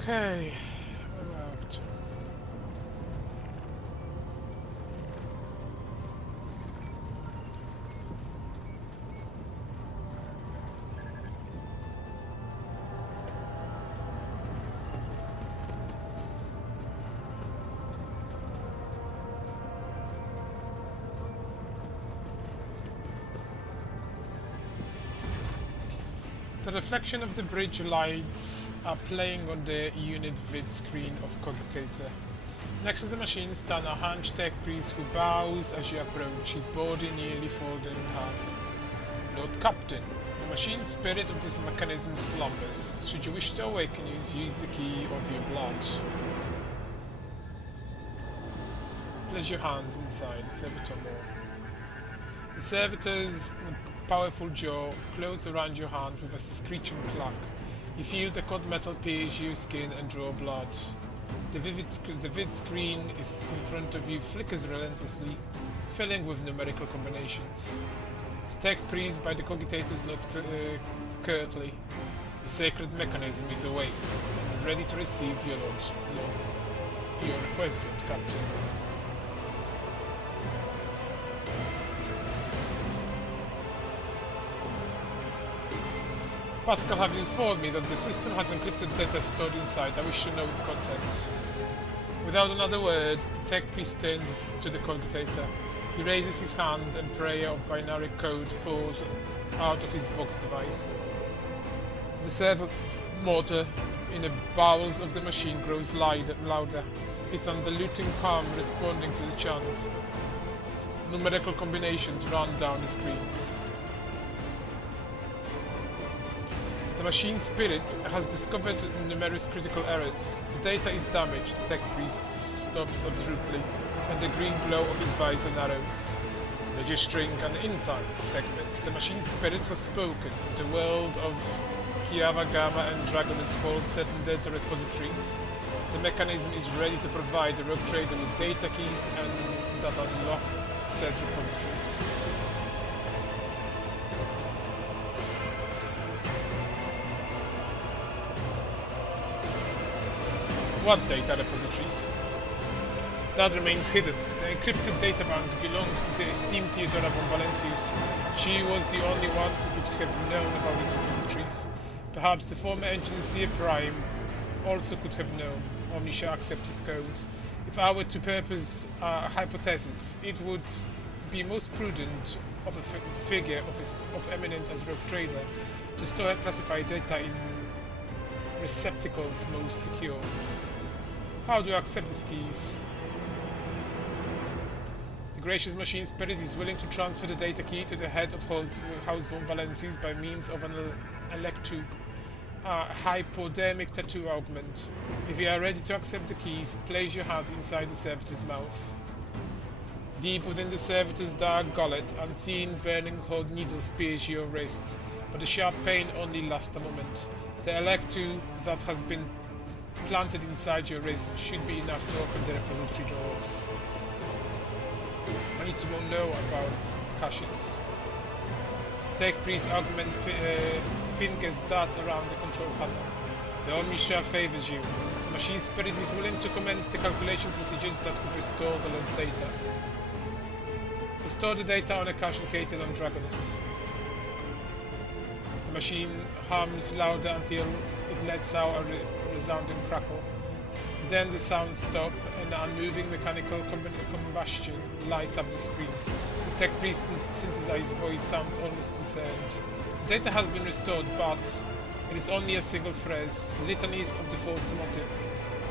Okay, we're out. The reflection of the bridge lights are playing on the unit vid screen of Cogitator. Next to the machine stand a hunched tech priest who bows as you approach, his body nearly folded in half. Note Captain, the machine spirit of this mechanism slumbers. Should you wish to awaken use the key of your blood. Place your hand inside the servitor more. The servitor's powerful jaw close around your hand with a screeching clack. You feel the cold metal pierce your skin and draw blood. The vid screen is in front of you flickers relentlessly, filling with numerical combinations. The tech priest by the cogitator's nods curtly. The sacred mechanism is awake and ready to receive your request, Captain. Pascal have informed me that the system has encrypted data stored inside. I wish to know its contents. Without another word, the tech priest turns to the cogitator. He raises his hand and prayer of binary code pours out of his vox device. The servo motor in the bowels of the machine grows louder, its undiluting hum responding to the chant. Numerical combinations run down the screens. The machine spirit has discovered numerous critical errors. The data is damaged. The tech priest stops abruptly, and the green glow of his visor narrows, registering an intact segment. The machine spirit has spoken. The world of Kiava Gamma and Dragonus hold certain data repositories. The mechanism is ready to provide the rogue trader with data keys and that unlock said repositories. What data repositories? That remains hidden. The encrypted databank belongs to the esteemed Theodora von Valencius. She was the only one who could have known about these repositories. Perhaps the former Engineer Prime also could have known. Omniscia accepts his code. If I were to purpose a hypothesis, it would be most prudent of a figure of eminent as rogue trader to store classified data in receptacles most secure. How do I accept these keys? The gracious machine spirit is willing to transfer the data key to the head of House von Valencius by means of an electro hypodermic tattoo augment. If you are ready to accept the keys, place your hand inside the servitor's mouth. Deep within the servitor's dark gullet, unseen burning hot needles pierce your wrist, but the sharp pain only lasts a moment. The electro that has been planted inside your wrist should be enough to open the repository doors. I need to know about the caches. Tech priest augment fingers dart around the control panel. The Omniscia favors you. The machine spirit is willing to commence the calculation procedures that could restore the lost data. Restore the data on a cache located on Dragonus. The machine hums louder until it lets out a resounding crackle. Then the sounds stop and an unmoving mechanical combustion lights up the screen. The tech priest's synthesized voice sounds almost concerned. The data has been restored, but it is only a single phrase, litanies of the false motive.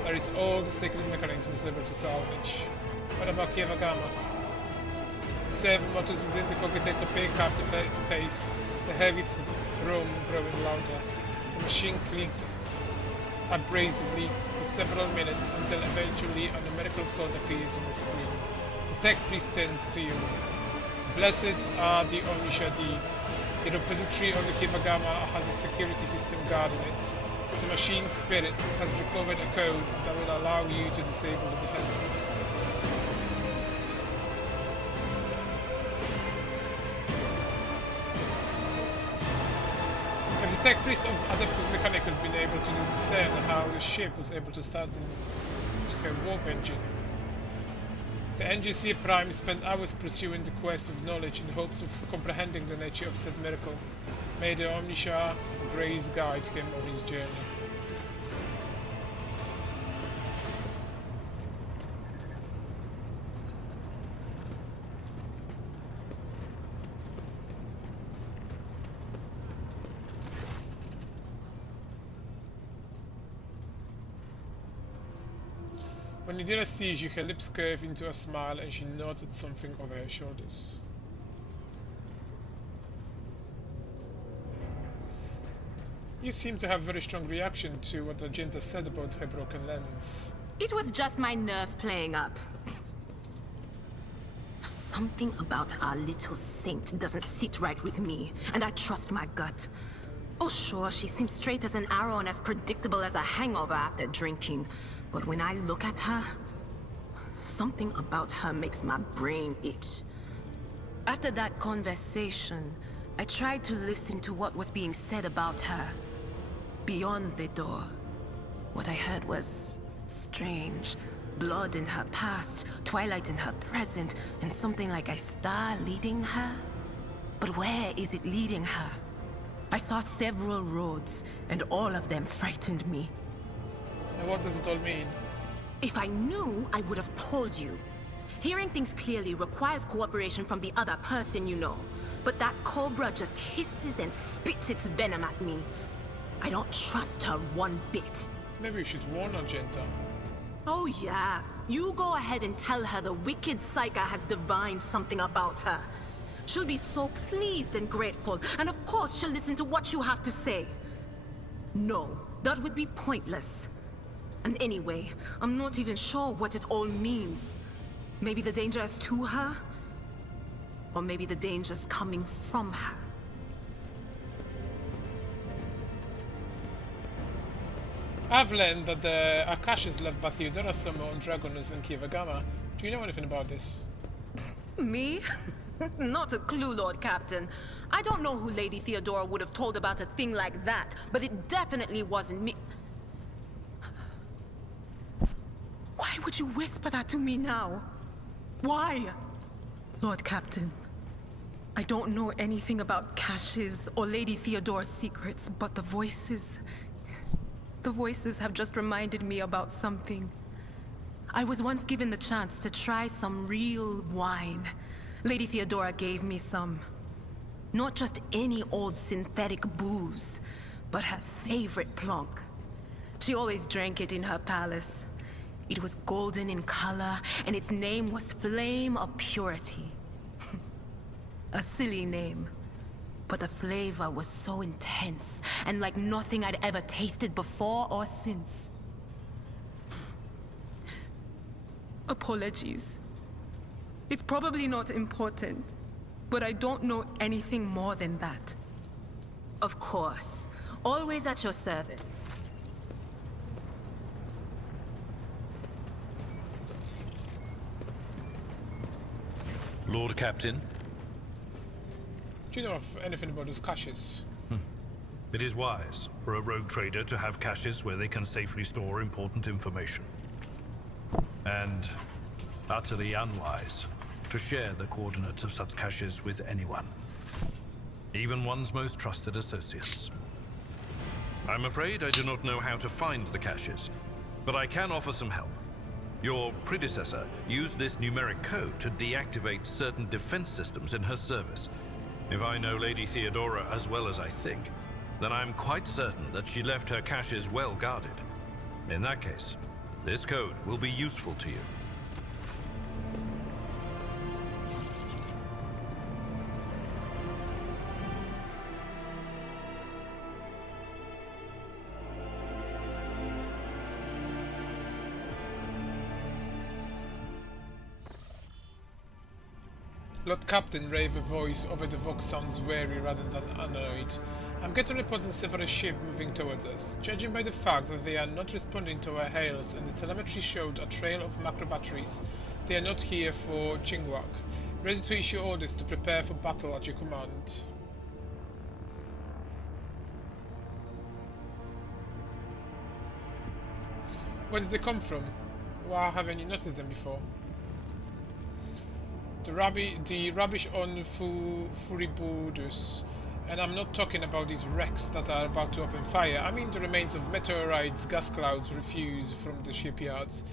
There is all the sacred mechanisms able to salvage. What about Kiava Gamma? The servo motors within the cogitator pick up the pace, the heavy thrum growing louder. The machine clicks abrasively for several minutes until eventually a numerical code appears on the screen. The tech priest turns to you. Blessed are the Omniscia deeds. The repository of the Kiava Gamma has a security system guarding it. The machine spirit has recovered a code that will allow you to disable the defenses. The tech priest of Adeptus Mechanicus has been able to discern how the ship was able to start her warp engine. The NGC Prime spent hours pursuing the quest of knowledge in hopes of comprehending the nature of said miracle. May the Omniscia Grace guide him on his journey. When Idira sees you, her lips curve into a smile and she nods at something over her shoulders. You seem to have a very strong reaction to what Argenta said about her broken lens. It was just my nerves playing up. Something about our little saint doesn't sit right with me, and I trust my gut. Oh sure, she seems straight as an arrow and as predictable as a hangover after drinking. But when I look at her, something about her makes my brain itch. After that conversation, I tried to listen to what was being said about her. Beyond the door, what I heard was strange. Blood in her past, twilight in her present, and something like a star leading her. But where is it leading her? I saw several roads, and all of them frightened me. And what does it all mean? If I knew, I would have told you. Hearing things clearly requires cooperation from the other person, you know. But that cobra just hisses and spits its venom at me. I don't trust her one bit. Maybe we should warn Argenta. Oh yeah, you go ahead and tell her the wicked Psyker has divined something about her. She'll be so pleased and grateful, and of course she'll listen to what you have to say. No, that would be pointless. And anyway, I'm not even sure what it all means. Maybe the danger is to her? Or maybe the danger's coming from her. I've learned that the Akashas left by Theodora Somo on Dragonus and Kievagama. Do you know anything about this? Me? Not a clue, Lord Captain. I don't know who Lady Theodora would have told about a thing like that, but it definitely wasn't me. Why would you whisper that to me now? Why? Lord Captain, I don't know anything about caches or Lady Theodora's secrets, but the voices have just reminded me about something. I was once given the chance to try some real wine. Lady Theodora gave me some. Not just any old synthetic booze, but her favorite plonk. She always drank it in her palace. It was golden in color, and its name was Flame of Purity. A silly name, but the flavor was so intense, and like nothing I'd ever tasted before or since. Apologies. It's probably not important, but I don't know anything more than that. Of course. Always at your service. Lord Captain? Do you know of anything about those caches? It is wise for a rogue trader to have caches where they can safely store important information. And utterly unwise to share the coordinates of such caches with anyone. Even one's most trusted associates. I'm afraid I do not know how to find the caches, but I can offer some help. Your predecessor used this numeric code to deactivate certain defense systems in her service. If I know Lady Theodora as well as I think, then I'm quite certain that she left her caches well guarded. In that case, this code will be useful to you. Lord Captain Rave voice over the Vox sounds wary rather than annoyed. I'm getting reports on several ships moving towards us. Judging by the fact that they are not responding to our hails and the telemetry showed a trail of macro batteries, they are not here for Chingwak. Ready to issue orders to prepare for battle at your command. Where did they come from? Why haven't you noticed them before? The rubbish on Furiburdus. And I'm not talking about these wrecks that are about to open fire. I mean the remains of meteorites, gas clouds, refuse from the shipyards.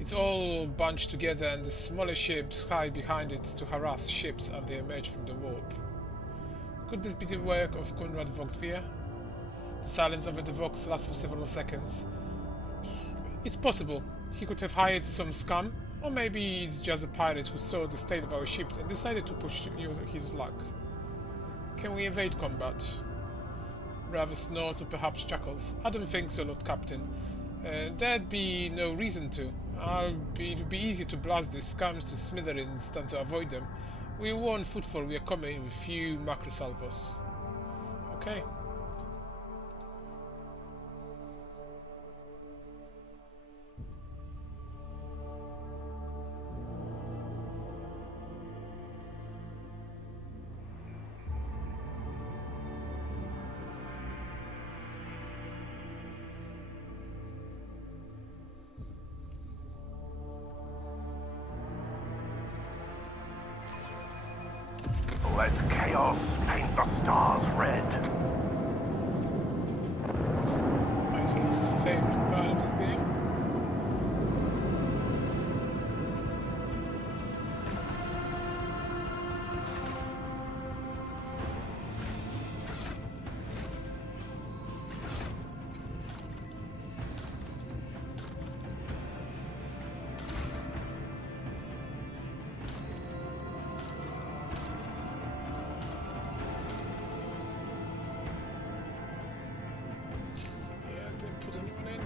It's all bunched together and the smaller ships hide behind it to harass ships as they emerge from the warp. Could this be the work of Konrad Vogtvier? The silence over the Vox lasts for several seconds. It's possible. He could have hired some scum, or maybe he's just a pirate who saw the state of our ship and decided to push his luck. Can we evade combat? Rather snorts or perhaps chuckles. I don't think so, Lord Captain. There'd be no reason to. It would be easier to blast these scums to smithereens than to avoid them. We warn footfall we are coming with few macro salvos. Okay. Let chaos paint the stars red. My least favorite part of this game. Put anyone in?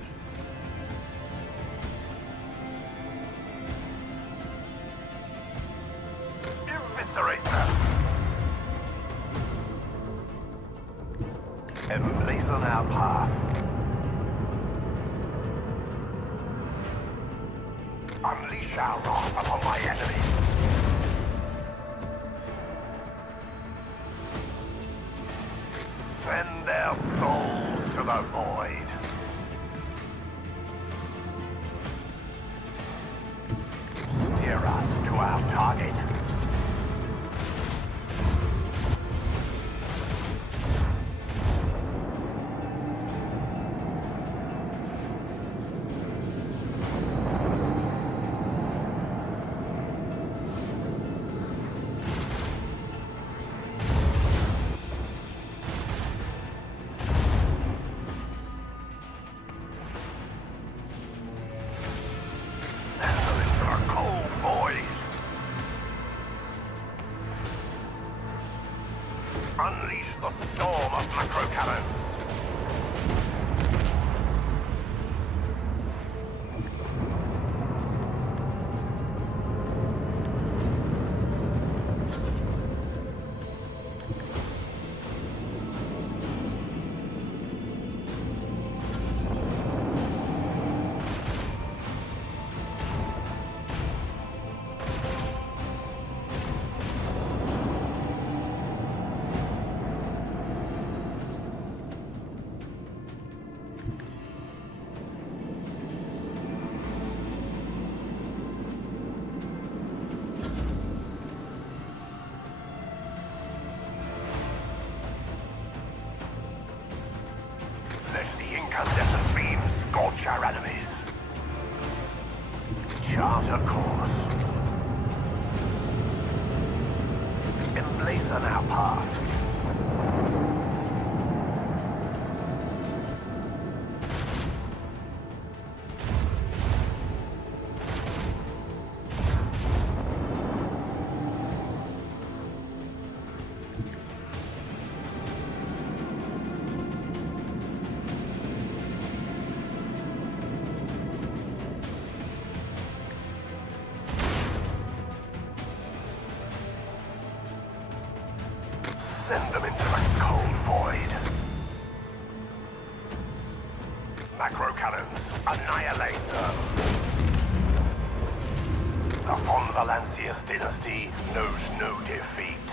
Eviscerate them. Emblazon our path. Unleash our wrath upon my enemies. Send their souls to the void. Steer us to our target. Unleash the storm of macro cannons. Incandescent beams scorch our enemies. Chart a course. Emblazon our path. Send them into the cold void. Macro cannons, annihilate them. The von Valancius dynasty knows no defeat.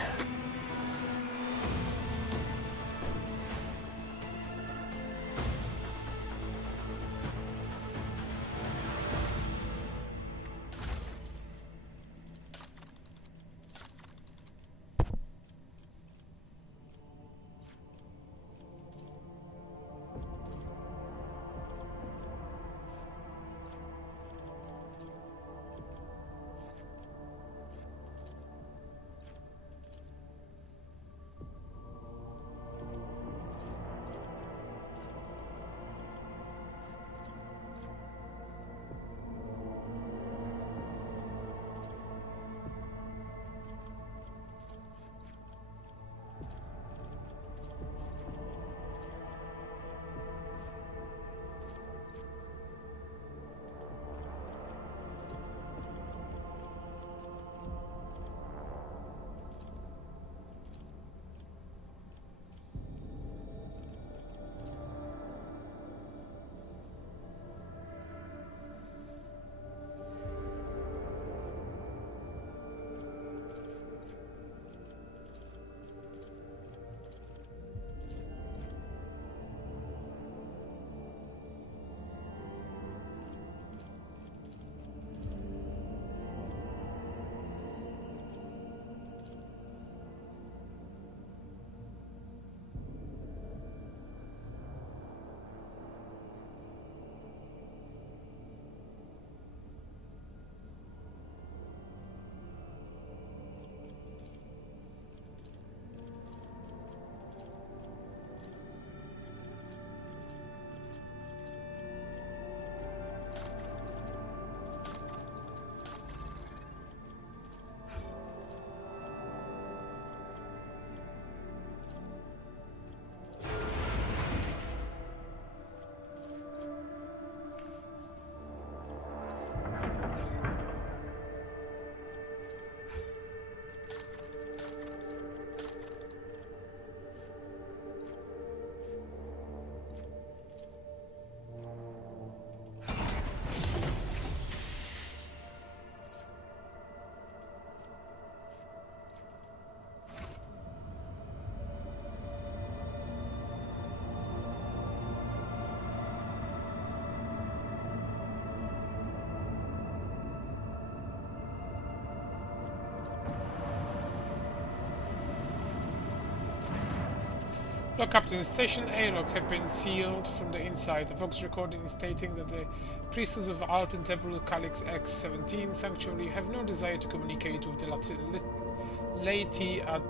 Look, Captain, station airlock have been sealed from the inside. A Vox recording stating that the priestess of Alten Temple Calix X-17 Sanctuary have no desire to communicate with the laity and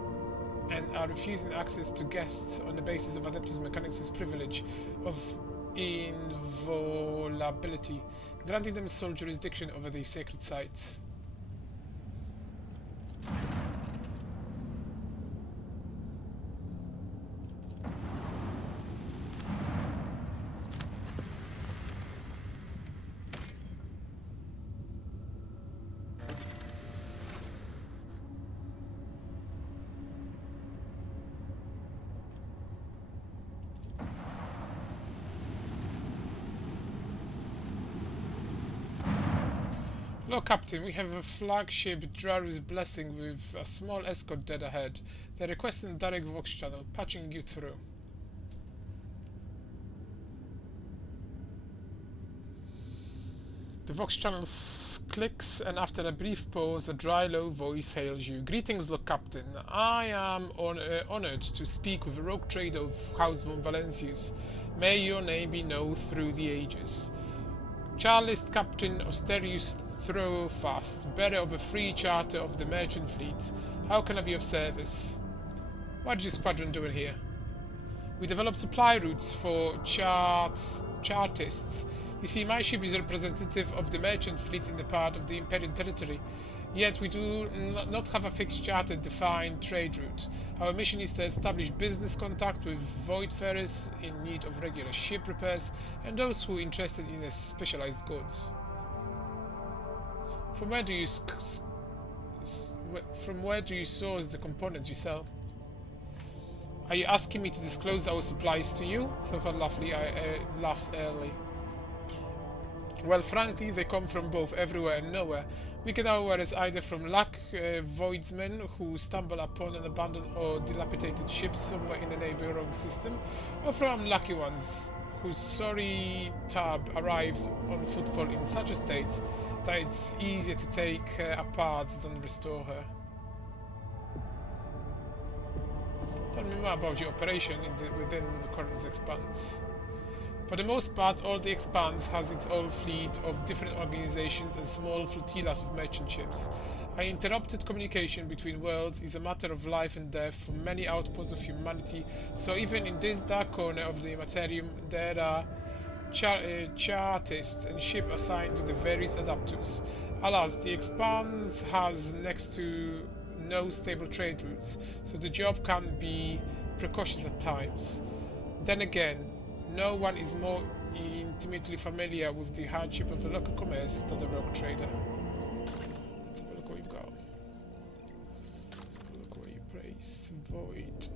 are refusing access to guests on the basis of Adeptus Mechanicus' privilege of inviolability, granting them sole jurisdiction over these sacred sites. Look, Captain, we have a flagship Draru's Blessing with a small escort dead ahead. They're requesting a direct Vox channel, patching you through. The Vox channel clicks, and after a brief pause, a dry, low voice hails you. Greetings, Look, Captain. I am honored to speak with a rogue trader of House von Valencius. May your name be known through the ages. Charlist Captain Osterius Throwfast, bearer of a free charter of the merchant fleet. How can I be of service? What is your squadron doing here? We develop supply routes for chartists. You see, my ship is a representative of the merchant fleet in the part of the Imperial territory. Yet we do not have a fixed charter-defined trade route. Our mission is to establish business contact with voidfarers in need of regular ship repairs and those who are interested in specialized goods. From where do you source the components you sell? Are you asking me to disclose our supplies to you? Thorfinn laughs early. Well, frankly, they come from both everywhere and nowhere. We get our wares either from luck voidsmen who stumble upon an abandoned or dilapidated ship somewhere in the neighboring system, or from unlucky ones whose sorry tab arrives on footfall in such a state that it's easier to take her apart than restore her. Tell me more about your operation within the Corn's Expanse. For the most part, all the Expanse has its own fleet of different organizations and small flotillas of merchant ships. Uninterrupted communication between worlds is a matter of life and death for many outposts of humanity, so even in this dark corner of the Materium there are chartists and ships assigned to the various adapters. Alas, the Expanse has next to no stable trade routes, so the job can be precocious at times. Then again, no one is more intimately familiar with the hardship of the local commerce than the rogue trader. Let's have a look what you've got. Let's have a look what you praise. Void.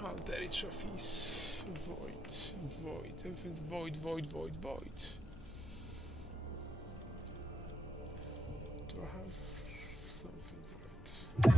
Alteri trophies. Void. Void. If it's void. Do I have something to it?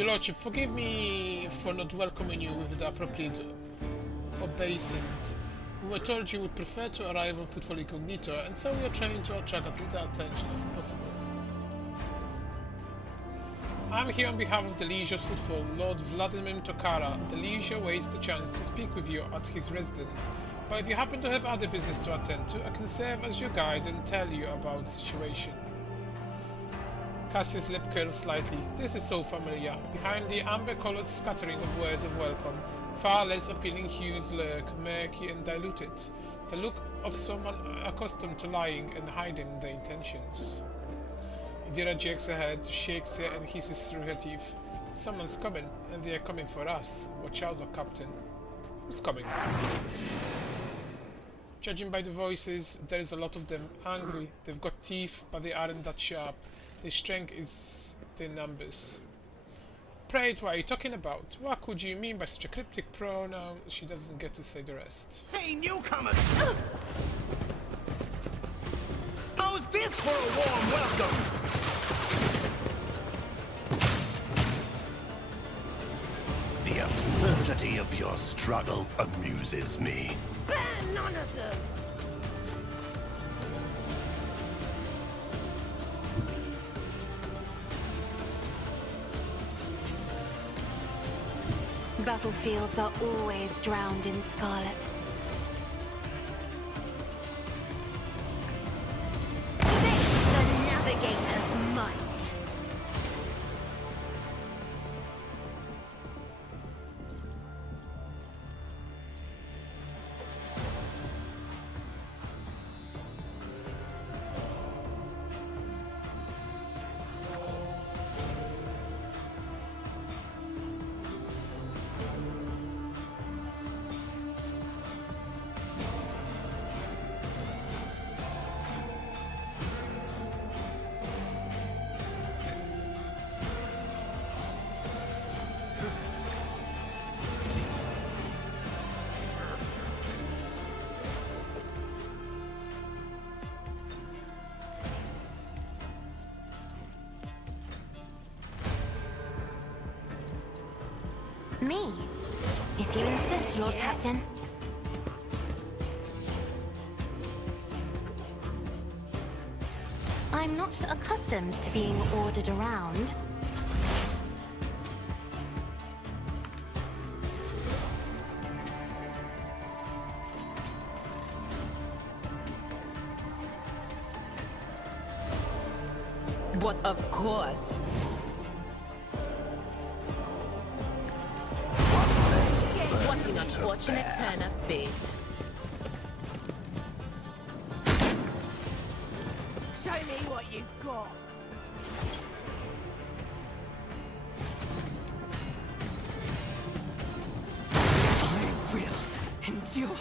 Your Lordship, forgive me for not welcoming you with the appropriate obeisance. We were told you would prefer to arrive on foot for incognito, and so we are trying to attract as little attention as possible. I'm here on behalf of the Liege's footfall, Lord Vladimir Tokara. The Liege awaits the chance to speak with you at his residence, but if you happen to have other business to attend to, I can serve as your guide and tell you about the situation. Cassius' lip curled slightly. This is so familiar. Behind the amber-colored scattering of words of welcome, far less appealing hues lurk, murky and diluted. The look of someone accustomed to lying and hiding their intentions. Idira jerks her head, shakes her and hisses through her teeth. Someone's coming, and they are coming for us. Watch out, Lord Captain. Who's coming? Judging by the voices, there is a lot of them. Angry. They've got teeth, but they aren't that sharp. Their strength is their numbers. Pray, what are you talking about? What could you mean by such a cryptic pronoun? She doesn't get to say the rest. Hey, newcomers! How's this for a warm welcome? The absurdity of your struggle amuses me. Ban none of them! Battlefields are always drowned in scarlet. Face the navigator's might. Me, if you insist, Lord Captain. I'm not accustomed to being ordered around. But of course. What an unfortunate turn of fate. Show me what you've got. I will endure.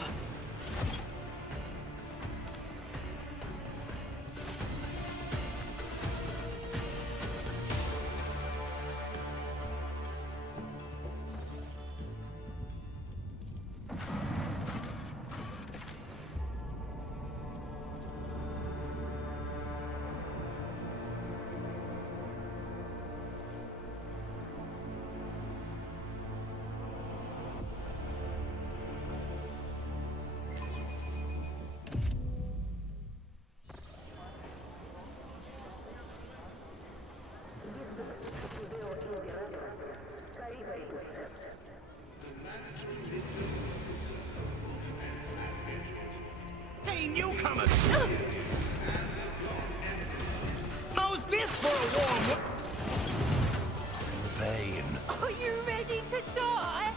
Hey, newcomers! How's this for a warm vain? Are you ready to die?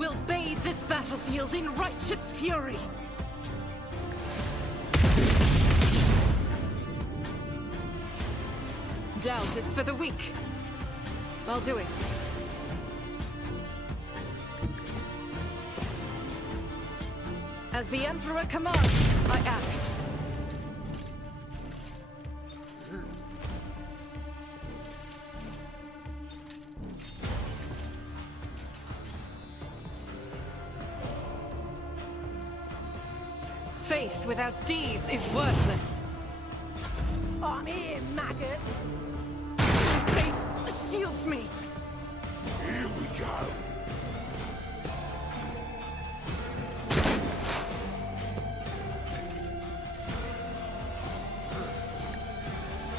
will bathe this battlefield in righteous fury. Doubt is for the weak. I'll do it. As the Emperor commands, I act. Faith without deeds is worthless. I'm here, maggot. Faith shields me. Here we go.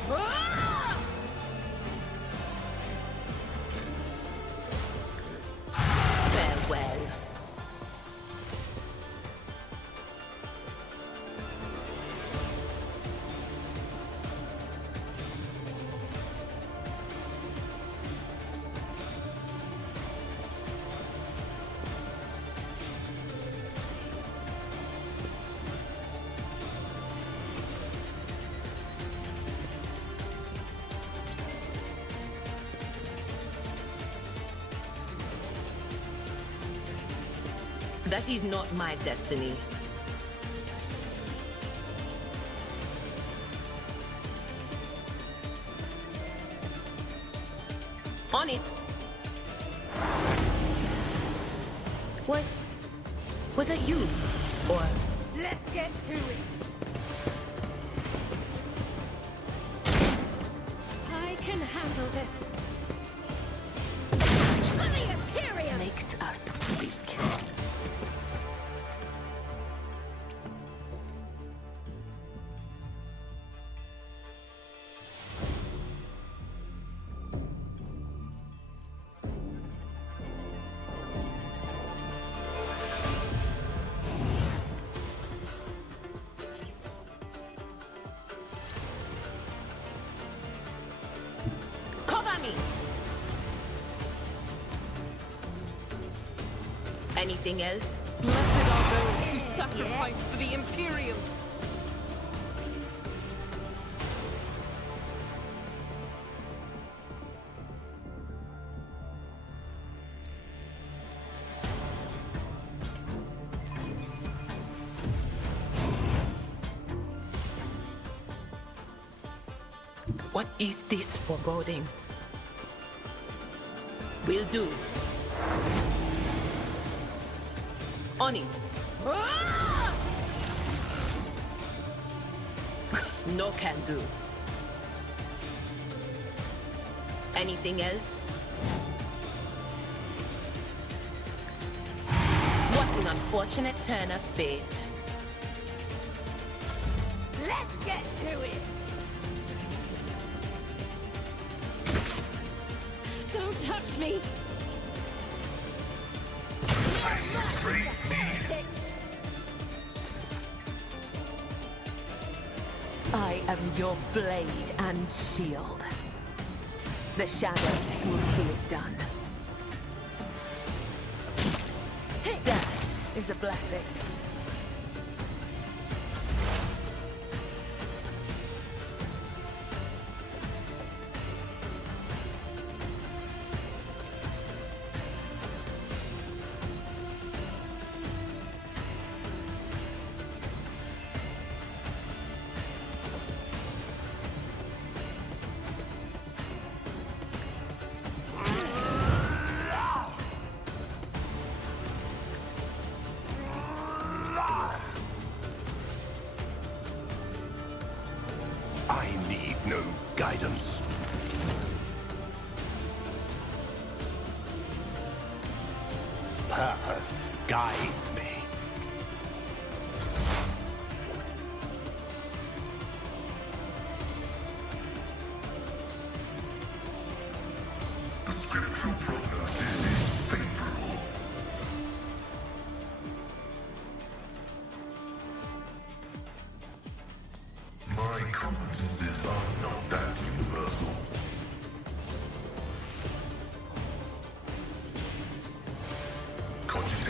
Ah! Farewell. That is not my destiny. On it. Was it you? Or Let's get to it. I can handle this. For the Imperium! makes us weak? Anything else? Blessed are those who sacrifice for the Imperium. What is this foreboding? Will do. On it. No can do. Anything else? What an unfortunate turn of fate. Let's get to it! Don't touch me! I am your blade and shield. The shadows will see it done. Death is a blessing. I need no guidance. Purpose guides me. The spiritual prognosis is favorable. My competences are not that universal. Continue.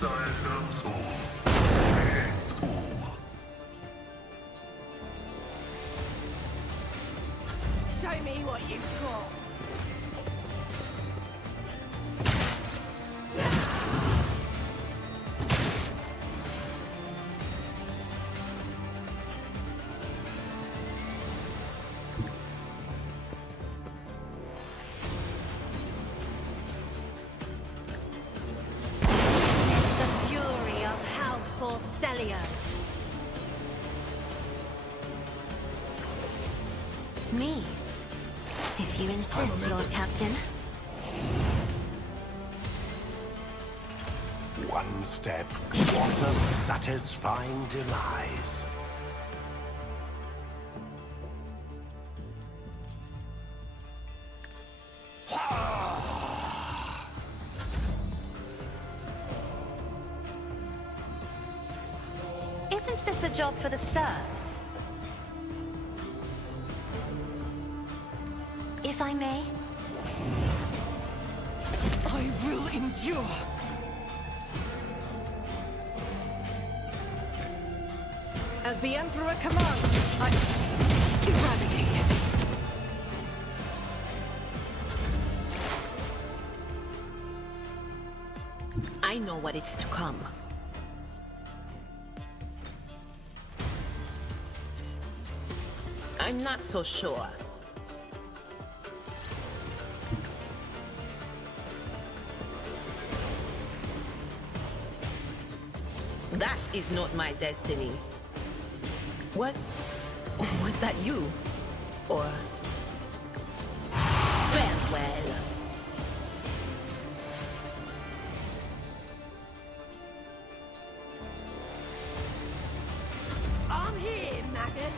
sire knows all. Creates all. Show me what you've got. Me? If you insist, Lord Captain. One step. What a satisfying demise. Isn't this a job for the serfs? If I may? I will endure. As the Emperor commands, I eradicate it. I know what is to come. I'm not so sure. That is not my destiny. Was that you? Or... Well. I'm here, maggot.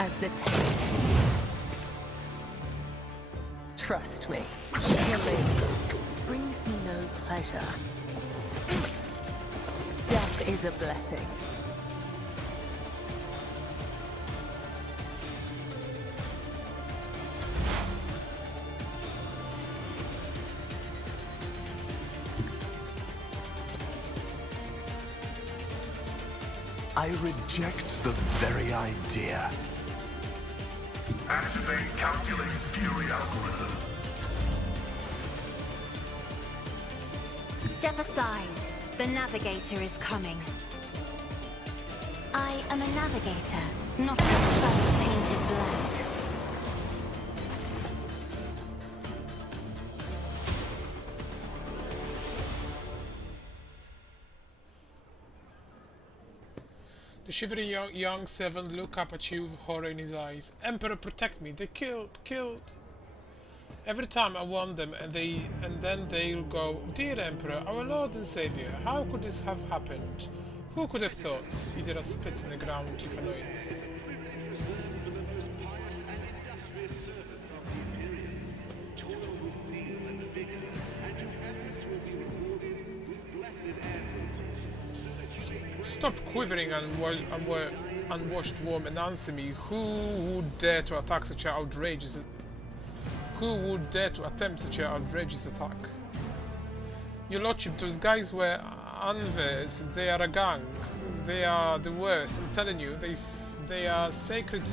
As the trust me, killing brings me no pleasure. Death is a blessing. I reject the very idea. Activate calculated fury algorithm. Step aside. The navigator is coming. I am a navigator, not a foe painted black. The shivering young Seven look up at you with horror in his eyes. Emperor, protect me! They killed! Every time I warn them, and then they'll go, "Dear Emperor, our Lord and Savior, how could this have happened? Who could have thought?" Idira spits in the ground with annoyance. Stop quivering and unwashed worm and answer me. Who would dare to attack such an outrageous... Who would dare to attempt such an outrageous attack? Your Lordship, those guys were Anvers. They are a gang. They are the worst. I'm telling you, they are sacred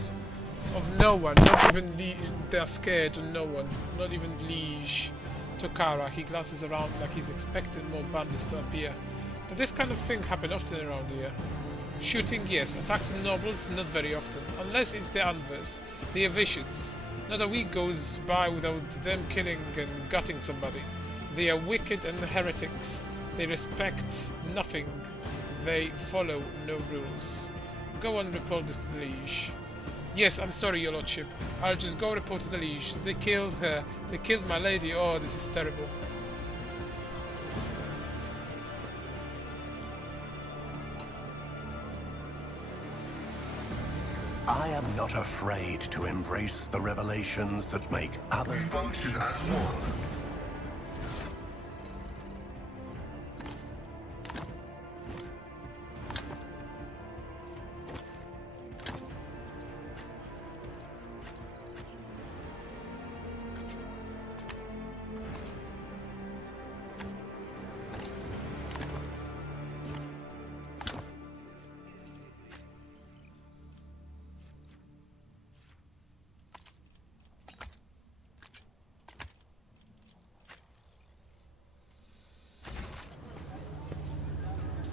of no one. Not even they are scared of no one. Not even Liege Tokara. He glances around like he's expecting more bandits to appear. But this kind of thing happen often around here. Shooting, yes. Attacks on nobles, not very often. Unless it's the Anvers. They are vicious. Not a week goes by without them killing and gutting somebody. They are wicked and heretics. They respect nothing. They follow no rules. Go and report this to the Liege. Yes, I'm sorry, Your Lordship. I'll just go report to the Liege. They killed her. They killed my lady. Oh, this is terrible. I am not afraid to embrace the revelations that make We others... function as one.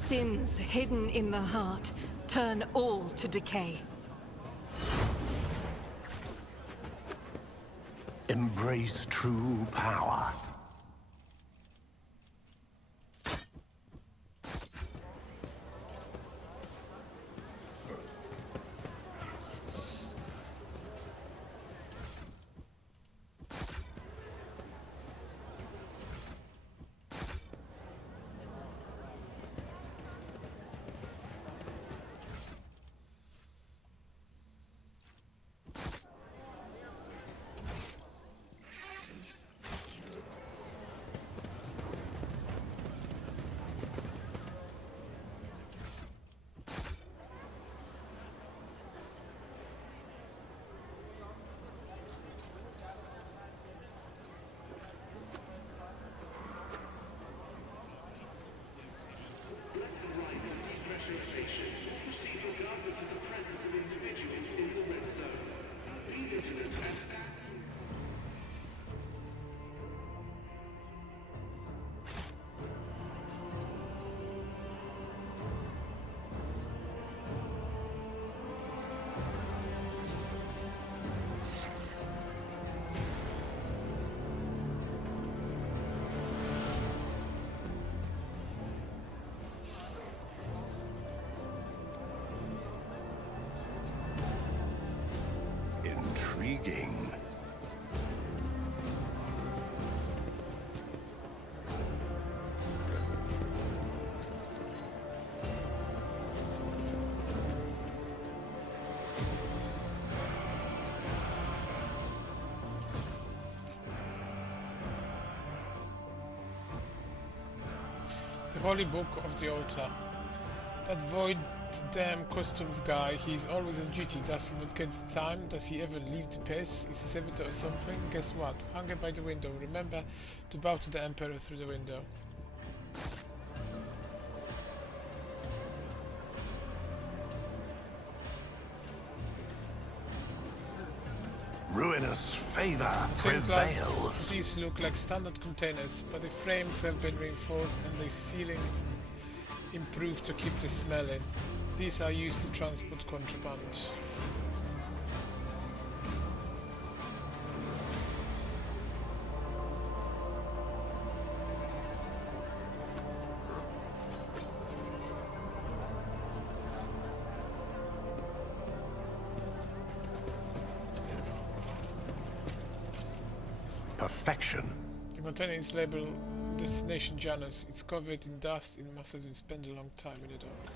Sins hidden in the heart turn all to decay. Embrace true power. Intriguing. The Holy Book of the Altar. That void damn customs guy, he's always on duty. Does he not get the time? Does he ever leave the pace? Is he servitor or something? Guess what? Hung by the window. Remember to bow to the Emperor through the window. Ruinous favor Twin prevails. clouds, these look like standard containers, but the frames have been reinforced and the ceiling improved to keep the smell in. These are used to transport contraband. Perfection. The container is labeled Destination Janus. It's covered in dust. It must have spent a long time in the dark.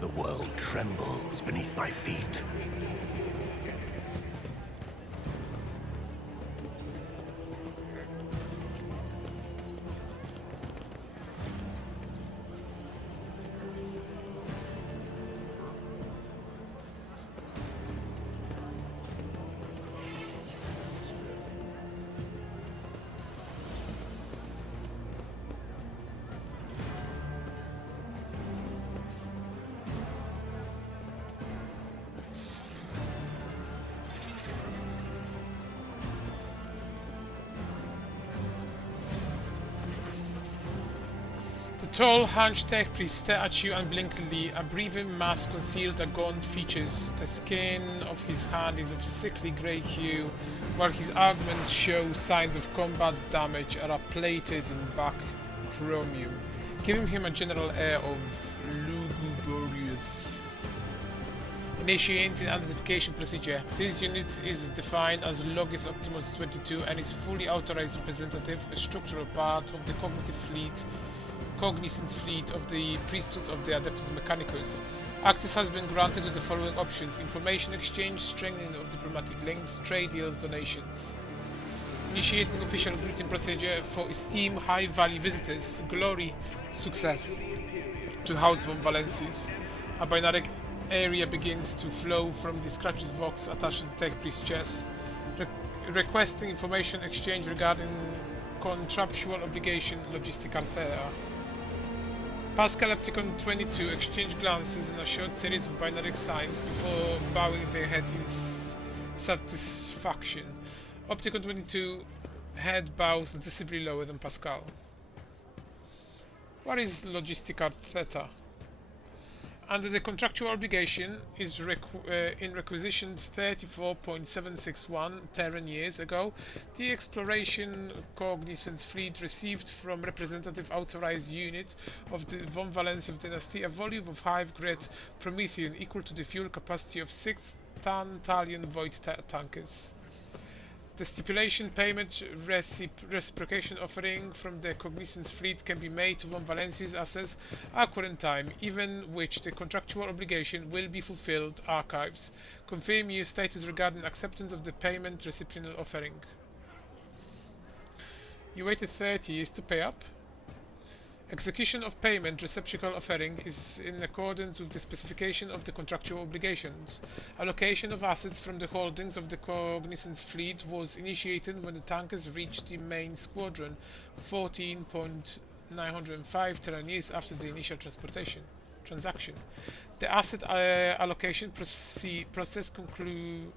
The world trembles beneath my feet. Tall, hunched tech priest stare at you unblinkingly. A breathing mask concealed the gaunt features. The skin of his hand is of sickly grey hue, while his augments show signs of combat damage and are plated in black chromium, giving him a general air of lugubrious Initiating identification procedure. This unit is defined as Logis Optimus 22 and is fully authorized representative, a structural part of the cognizance fleet of the Priesthood of the Adeptus Mechanicus. Access has been granted to the following options: information exchange, strengthening of diplomatic links, trade deals, donations. Initiating official greeting procedure for esteemed high-value visitors. Glory, success. To House von Valencius. A binary area begins to flow from the Scratches box attached to the Tech Priest's chest. Requesting information exchange regarding contractual obligation, logistical affair. Pascal Opticon 22 exchange glances and a short series of binary signs before bowing their head in satisfaction. Opticon 22 head bows visibly lower than Pascal. What is logistical theta? Under the contractual obligation is in requisition 34.761 Terran years ago, the exploration cognizance fleet received from representative authorized units of the von Valencius dynasty a volume of hive-grade Promethean equal to the fuel capacity of 6 Tantalian void tankers. The stipulation payment reciprocation offering from the cognizance fleet can be made to von Valencius assets at current time, even which the contractual obligation will be fulfilled. Archives. Confirm your status regarding acceptance of the payment reciprocal offering. You waited 30 years to pay up. Execution of payment reciprocal offering is in accordance with the specification of the contractual obligations. Allocation of assets from the holdings of the cognizance fleet was initiated when the tankers reached the main squadron 14.905 Terran years after the initial transaction. The asset allocation process concluded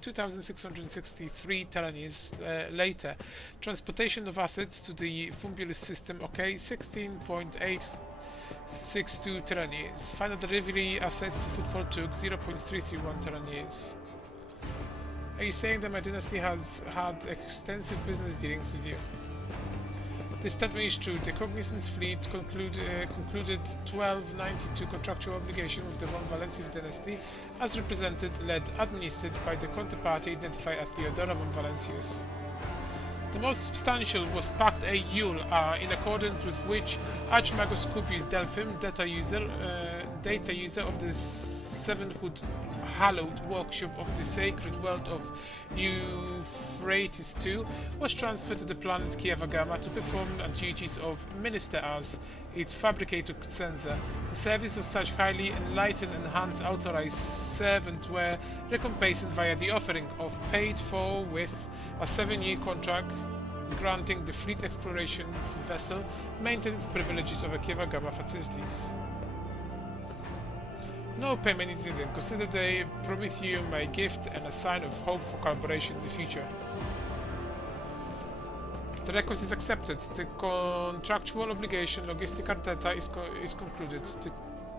2,663 Terran years later. Transportation of assets to the Fumbulus system, OK, 16.862 Terran years. Final delivery assets to Footfall took 0.331 Terran years. Are you saying that my dynasty has had extensive business dealings with you? This statement is true. The Cognizance fleet concluded 1292 contractual obligation with the von Valencius dynasty, as represented, led, administered by the counterparty identified as Theodora von Valencius. The most substantial was Pact A Yule, in accordance with which Archmagus Cupius Delphim, data user of the Sevenfold Hallowed Workshop of the Sacred World of Euphrates II, was transferred to the planet Kieva Gamma to perform the duties of minister as its fabricator censor. The service of such highly enlightened and hand-authorized servant were recompensed via the offering of paid for with a 7-year contract granting the fleet explorations vessel maintenance privileges over Kieva Gamma facilities. No payment is needed. Consider the Prometheum a gift and a sign of hope for collaboration in the future. The request is accepted. The contractual obligation logistical data is concluded.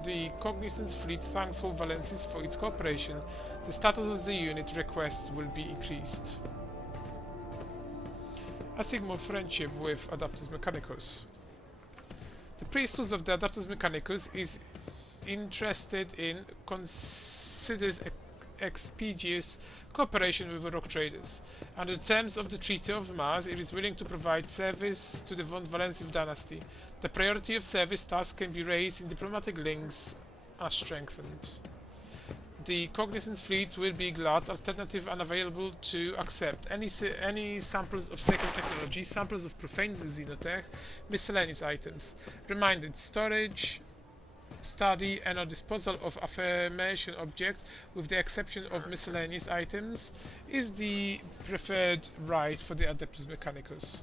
The Cognizance fleet thanks von Valencius for its cooperation. The status of the unit requests will be increased. A Sigma friendship with Adeptus Mechanicus. The priesthood of the Adeptus Mechanicus is interested in considers expeditious cooperation with rogue traders. Under the terms of the Treaty of Mars, it is willing to provide service to the von Valencius dynasty. The priority of service tasks can be raised in diplomatic links as strengthened. The Cognizance fleet will be glad, alternative and available to accept any samples of sacred technology, samples of profane xenotech, miscellaneous items. Reminded, storage, study and or disposal of affirmation object, with the exception of miscellaneous items, is the preferred right for the Adeptus Mechanicus.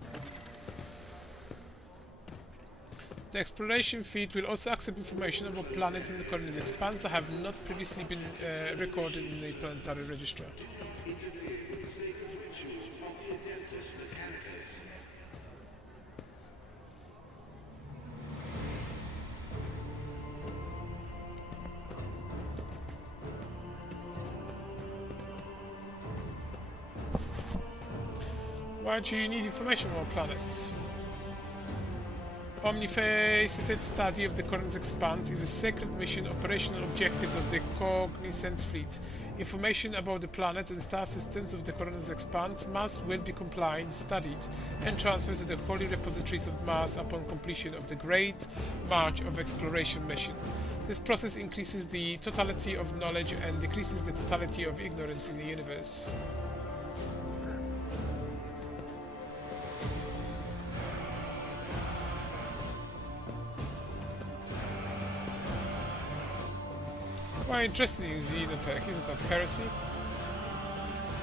The exploration fleet will also accept information about planets in the colony's expanse that have not previously been recorded in the planetary register. Why do you need information about planets? Omnifaceted study of the Coron's Expanse is a sacred mission operational objective of the Cognizance Fleet. Information about the planets and star systems of the Coron's Expanse will be compiled, studied, and transferred to the holy repositories of Mars upon completion of the Great March of Exploration mission. This process increases the totality of knowledge and decreases the totality of ignorance in the universe. Quite interesting in Xenotech, isn't that heresy?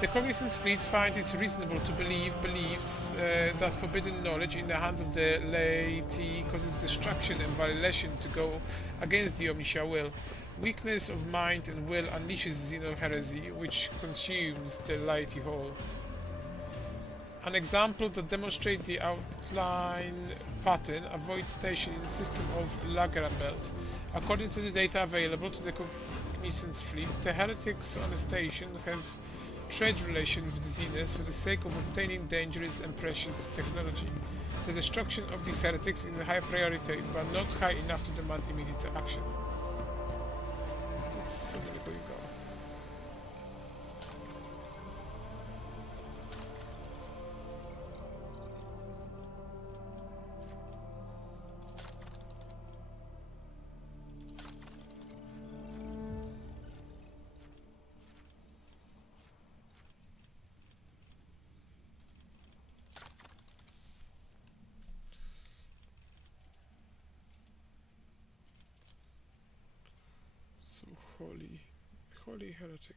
The Cognizance Fleet finds it reasonable to believes that forbidden knowledge in the hands of the laity causes destruction and violation to go against the Omniscient will. Weakness of mind and will unleashes Xeno-heresy, which consumes the laity whole. An example that demonstrates the outline pattern avoids station in the system of Lagrange belt. According to the data available to the Cognizance Fleet, the heretics on the station have trade relation with the Xenos for the sake of obtaining dangerous and precious technology. The destruction of these heretics is a high priority, but not high enough to demand immediate action. Let's see where you go. So holy heretic.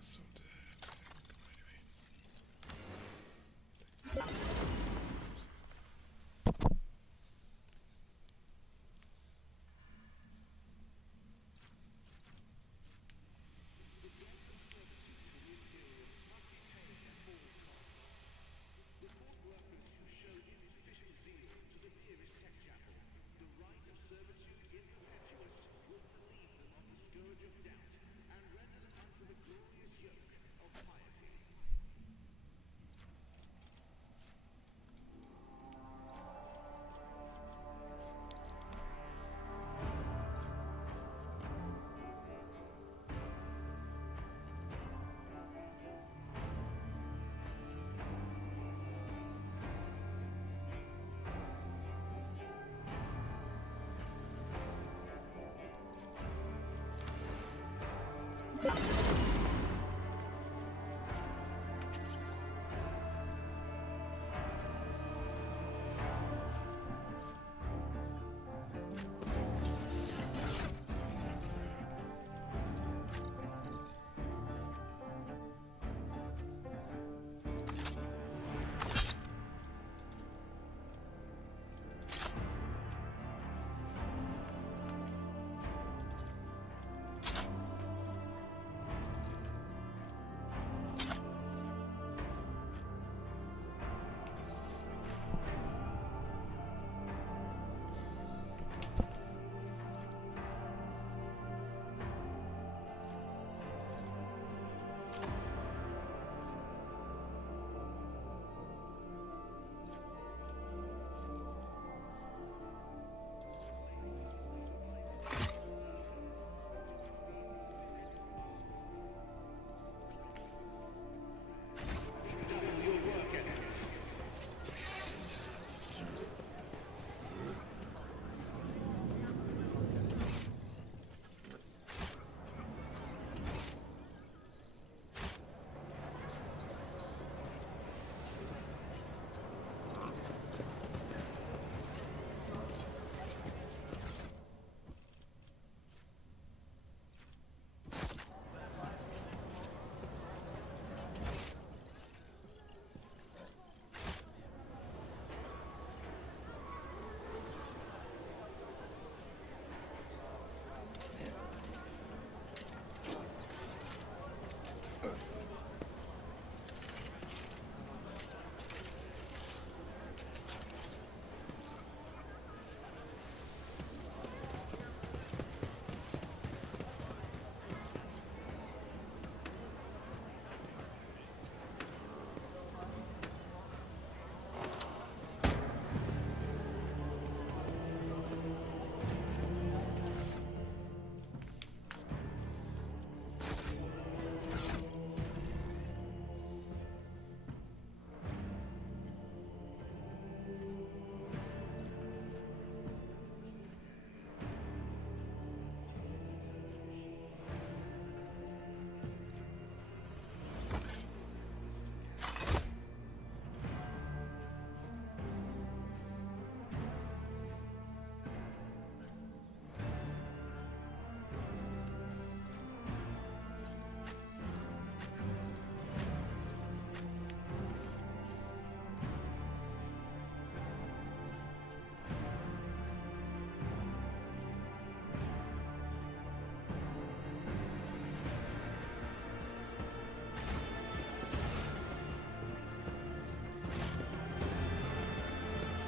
So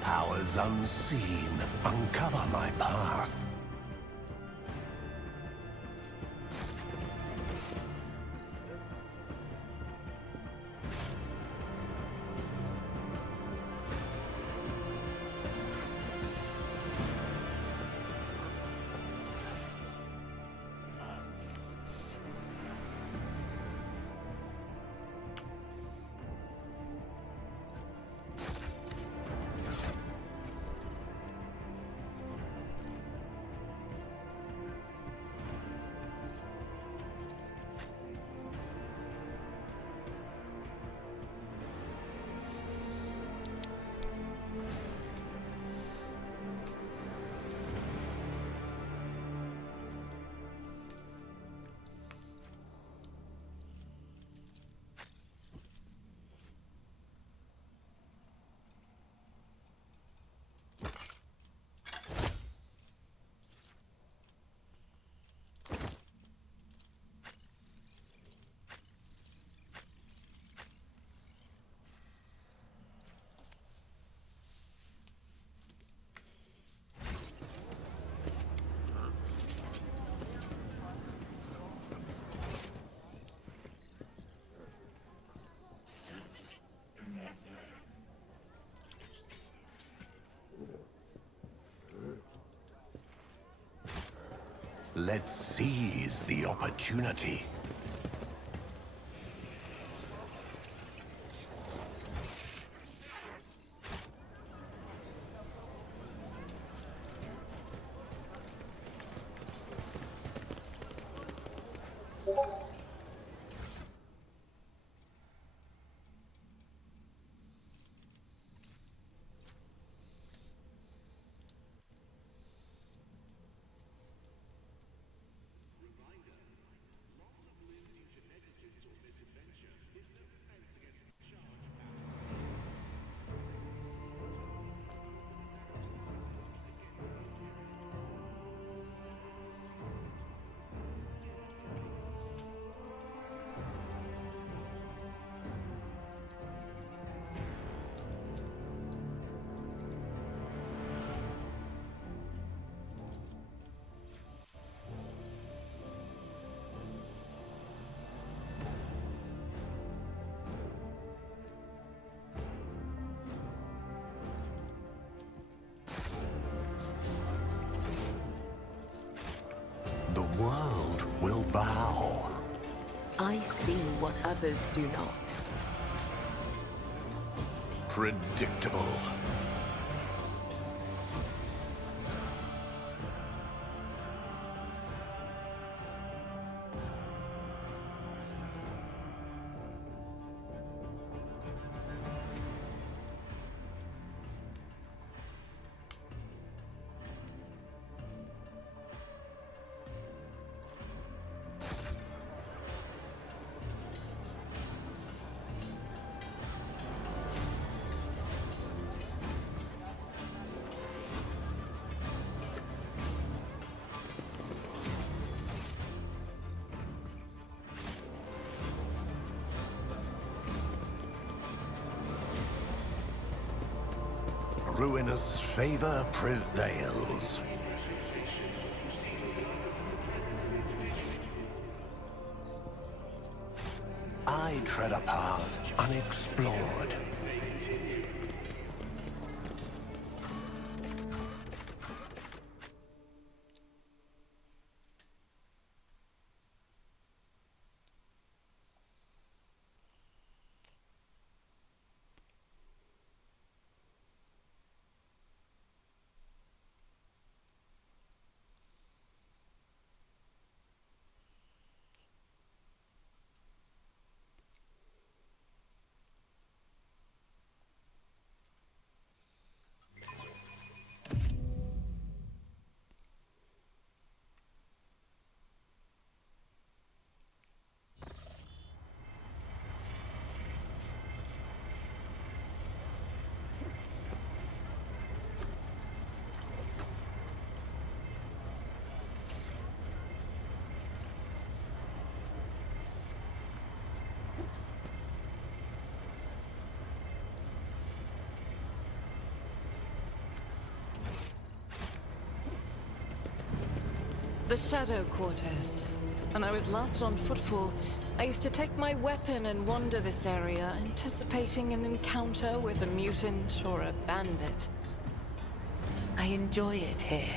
Powers unseen uncover my path. Let's seize the opportunity. The world will bow. I see what others do not. Predictable. Ruinous favor prevails. I tread a path unexplored. The Shadow Quarters. When I was last on Footfall, I used to take my weapon and wander this area, anticipating an encounter with a mutant or a bandit. I enjoy it here.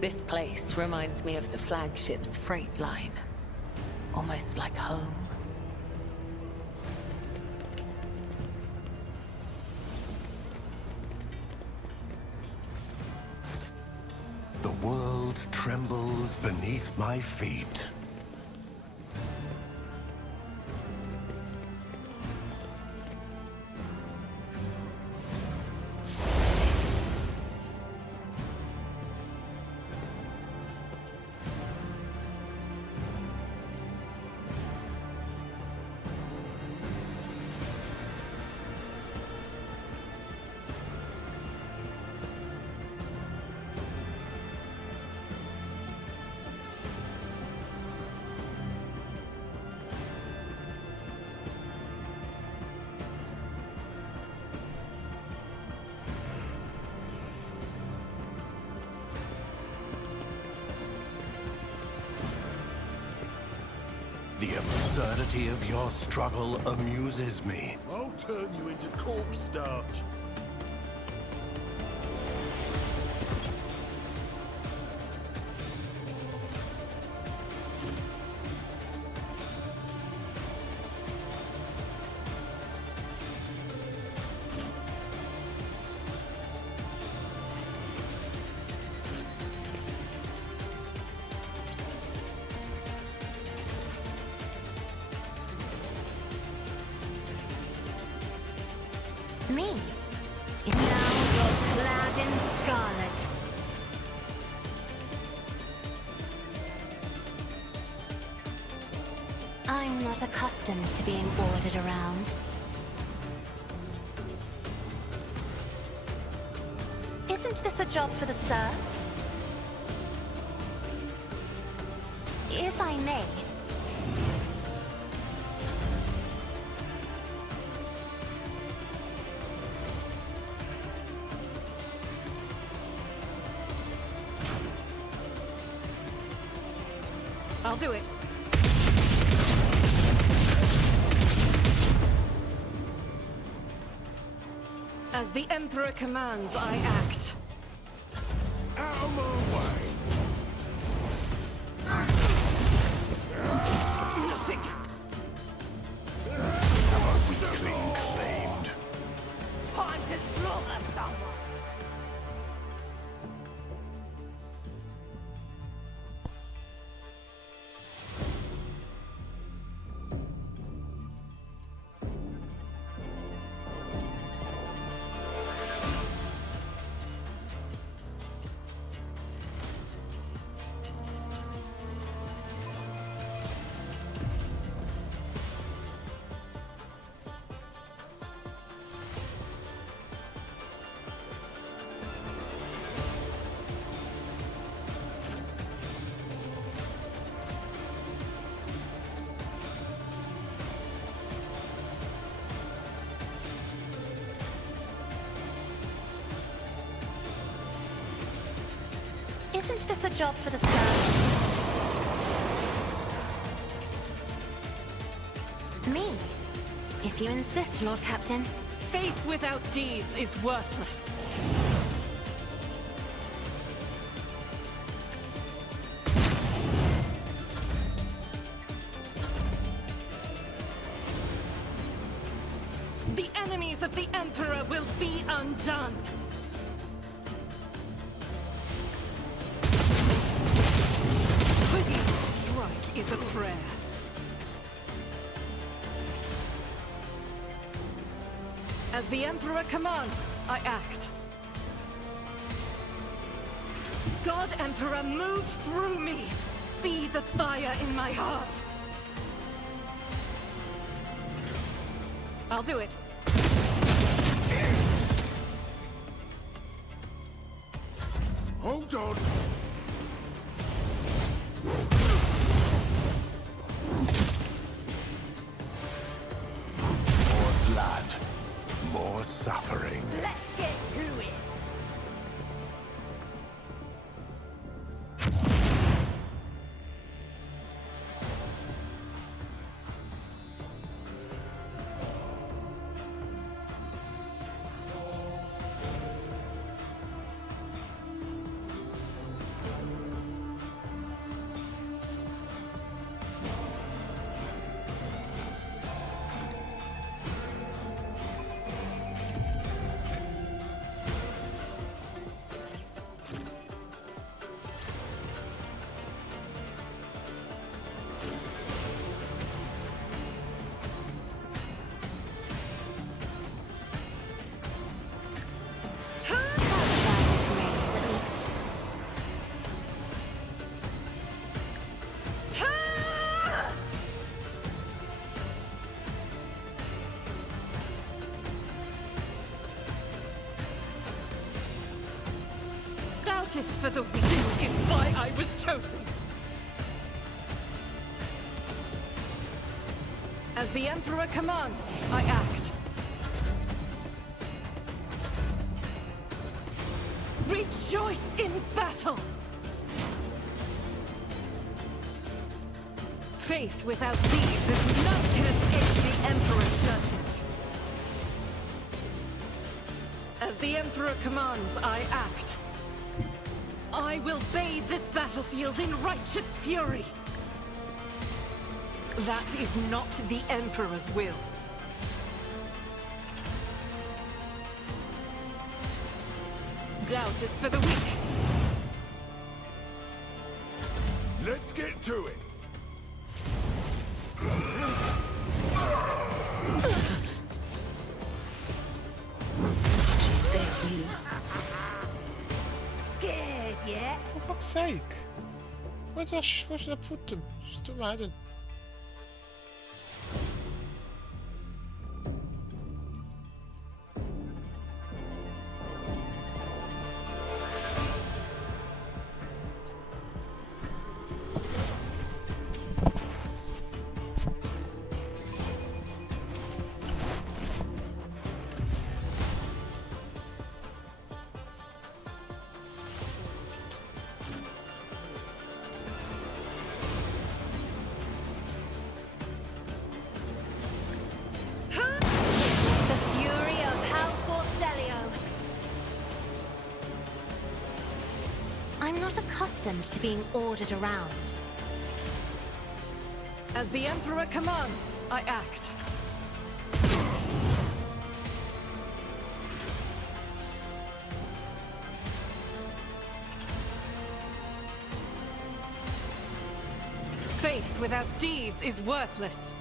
This place reminds me of the flagship's freight line. Almost like home. The world trembles beneath my feet. The absurdity of your struggle amuses me. I'll turn you into corpse starch. Me? And now you're clad in scarlet. I'm not accustomed to being ordered around. Isn't this a job for the serfs? If I may. I'll do it. As the Emperor commands, I act. Out of my way! Nothing! Have a weakling claimed. Time to slaughter someone! Isn't this a job for the serfs? Me? If you insist, Lord Captain. Faith without deeds is worthless. The enemies of the Emperor will be undone. Each strike is a prayer. As the Emperor commands, I act. God Emperor, move through me! Be the fire in my heart! I'll do it. Hold on! More blood, more suffering. Let's get to it! Doubt is for the weak. This is why I was chosen. As the Emperor commands, I act. Rejoice in battle! Faith without these is none can escape the Emperor's judgment. As the Emperor commands, I act. I will bathe this battlefield in righteous fury. That is not the Emperor's will. Doubt is for the weak. Let's get to it. Scared yet? For fuck's sake. Where should I put them? Just imagine. I'm not accustomed to being ordered around. As the Emperor commands, I act. Faith without deeds is worthless.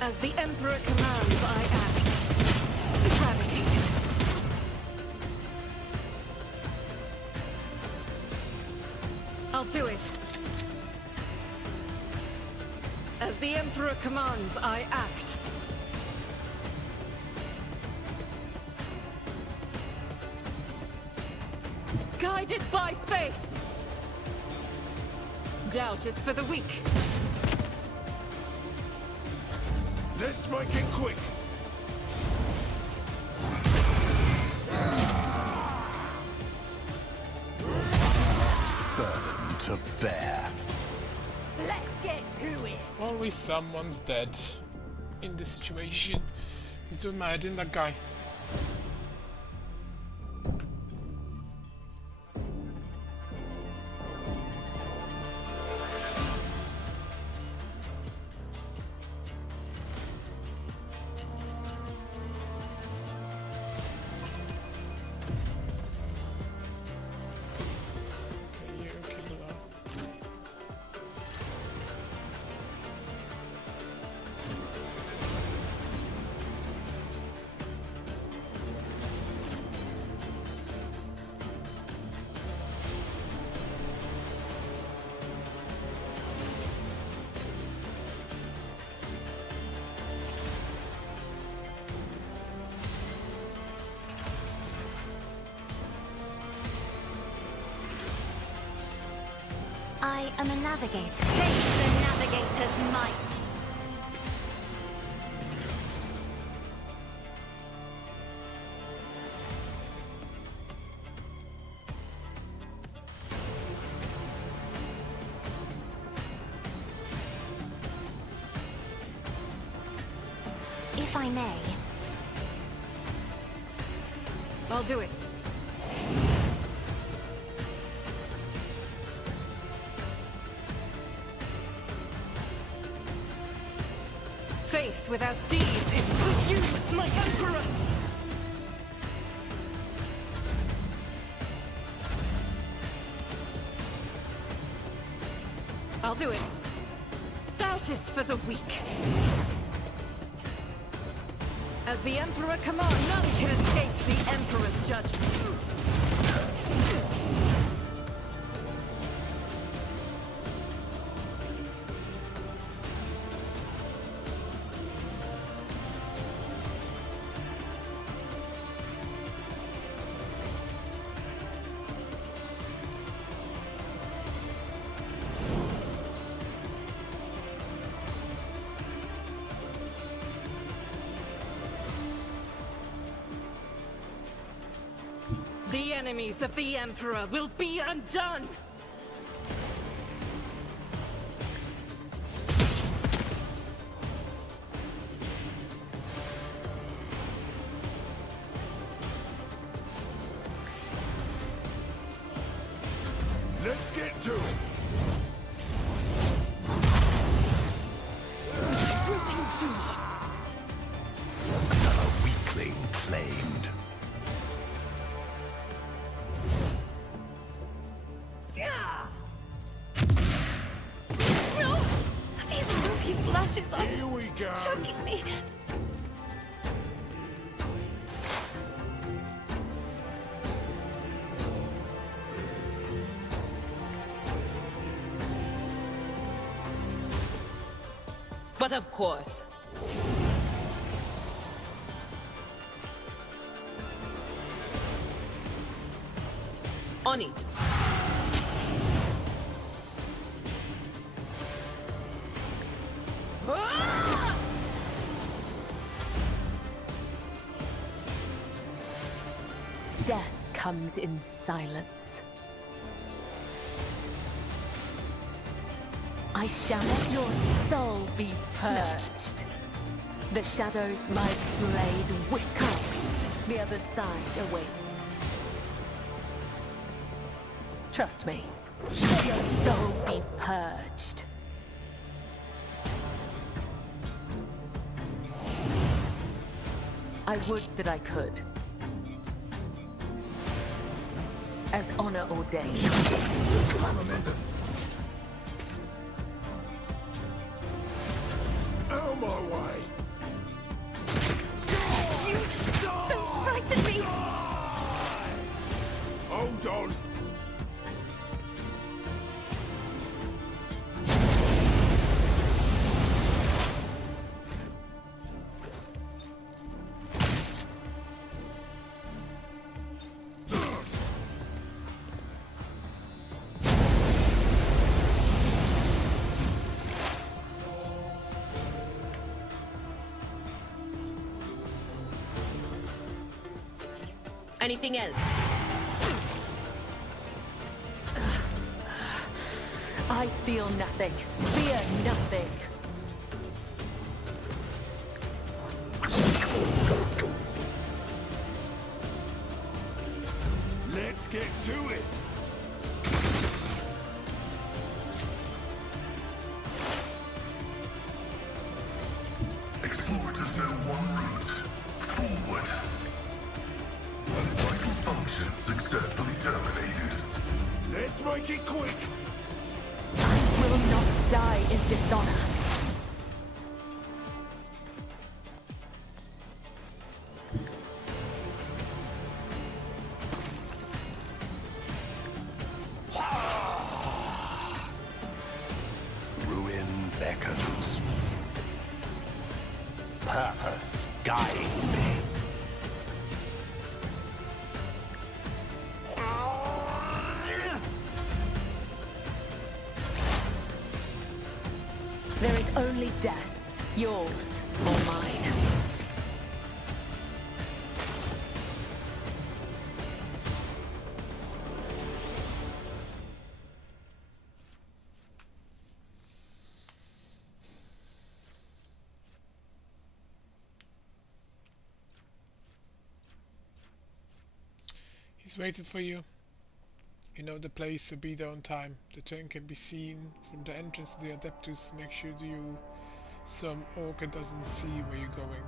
As the Emperor commands, I act. Eradicated. I'll do it. As the Emperor commands, I act. Guided by faith. Doubt is for the weak. Let's make it quick. Burden to bear. Let's get to it. Always someone's dead in this situation. He's doing mad in that guy. I am a navigator. Face the navigator's might. If I may. I'll do it. Faith without deeds is with you, my Emperor! I'll do it. Doubt is for the weak. As the Emperor commands, none can escape the Emperor's judgment. The enemies of the Emperor will be undone! Let's get to it. Another weakling claimed. No! These ruby flashes are Here we go. choking me. But of course. On it. Ah! Death comes in silence. I shall let your soul be purged. The shadows my blade whisper. The other side awaits. Trust me. Let your soul be purged. I would that I could. As honor ordained. Out of my way. Don't frighten me! Hold on. Anything else? I feel nothing. Fear nothing. Let's get to it. Explorers know one route. Forward. Vital function successfully terminated. Let's make it quick. I will not die in dishonor. Ruin beckons. Purpose guides me. There is only death, yours or mine. He's waiting for you. You know the place, so be there on time. The train can be seen from the entrance to the Adeptus. Make sure some orca doesn't see where you're going.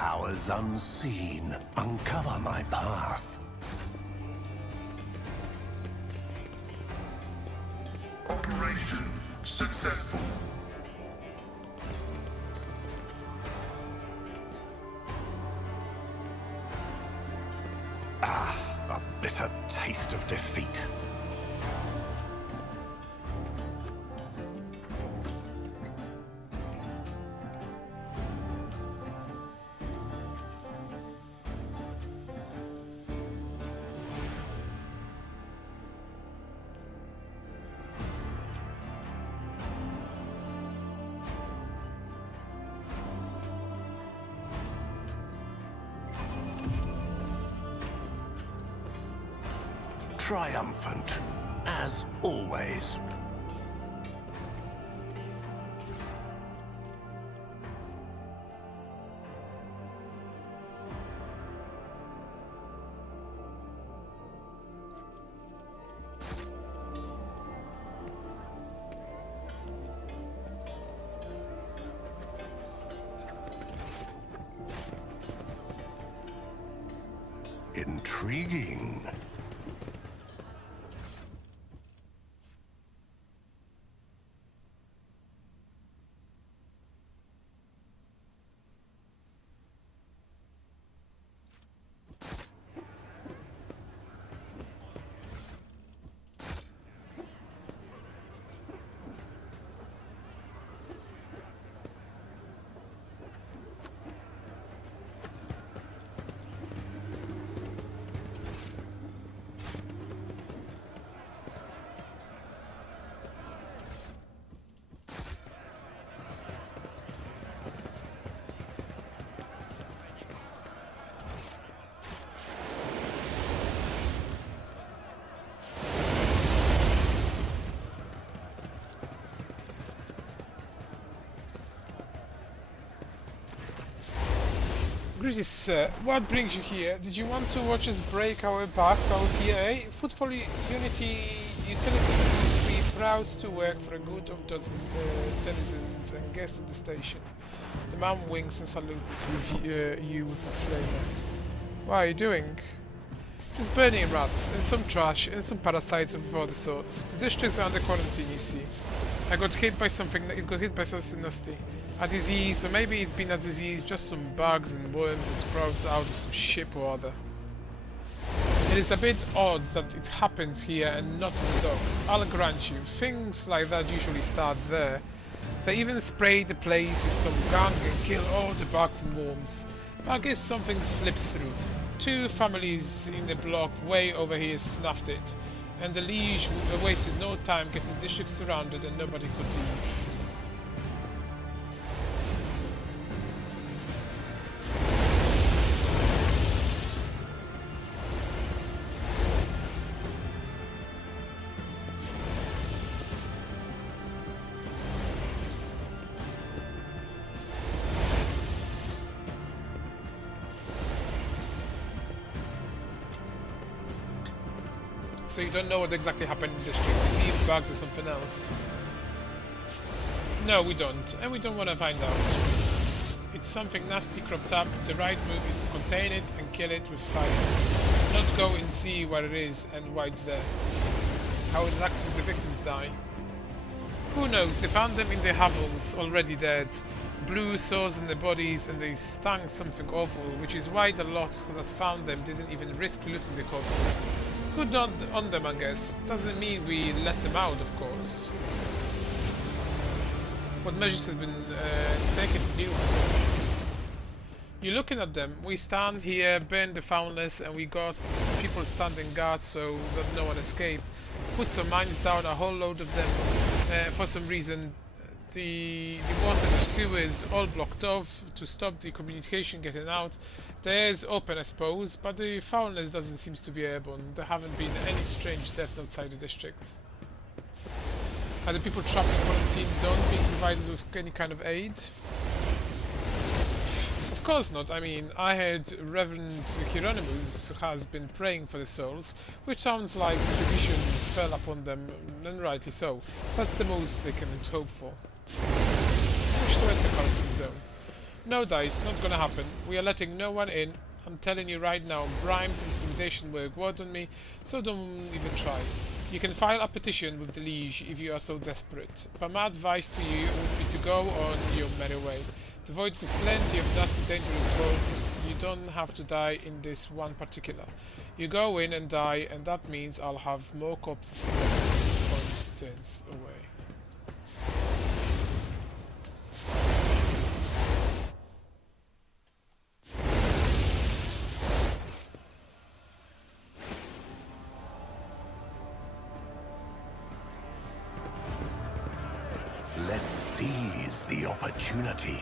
Powers unseen, uncover my path. Operation successful. Ah, a bitter taste of defeat. Triumphant, as always. Intriguing. Greetings, sir. What brings you here? Did you want to watch us break our backs out here, eh? Footfall Unity Utility would be proud to work for a good of dozen denizens and guests of the station. The man winks and salutes with you with a flame. What are you doing? Just burning rats, and some trash, and some parasites of all the sorts. The districts are under quarantine, you see. It got hit by something nasty. A disease, or maybe it's been a disease, just some bugs and worms that crawls out of some ship or other. It is a bit odd that it happens here and not in the docks, I'll grant you. Things like that usually start there. They even spray the place with some gunk and kill all the bugs and worms. But I guess something slipped through. 2 families in the block way over here snuffed it, and the Liege wasted no time getting the district surrounded and nobody could leave. So you don't know what exactly happened in the district. Disease, bugs, or something else. No, we don't, and we don't want to find out. It's something nasty cropped up. The right move is to contain it and kill it with fire. Not go and see what it is and why it's there. How exactly the victims die. Who knows, they found them in the hovels, already dead. Blue sores in their bodies, and they stunk something awful, which is why the lot that found them didn't even risk looting the corpses. Good on them, I guess. Doesn't mean we let them out, of course. What measures has been taken to deal with them? You're looking at them. We stand here, burn the foundless, and we got people standing guard so that no one escape. Put some mines down, a whole load of them. For some reason, the water and the sewers all blocked off to stop the communication getting out. The air is open, I suppose, but the foulness doesn't seem to be airborne. There haven't been any strange deaths outside the district. Are the people trapped in the quarantine zone being provided with any kind of aid? Of course not. I mean, I heard Reverend Hieronymus has been praying for the souls, which sounds like retribution fell upon them, and rightly so. That's the most they can hope for. Push to enter the quarantine zone. No dice, not gonna happen. We are letting no one in. I'm telling you right now, bribes and intimidation work word on me, so don't even try. You can file a petition with the Liege if you are so desperate, but my advice to you would be to go on your merry way. The Void's got plenty of nasty dangerous roads. You don't have to die in this one particular. You go in and die, and that means I'll have more corpses to go turns away. Let's seize the opportunity.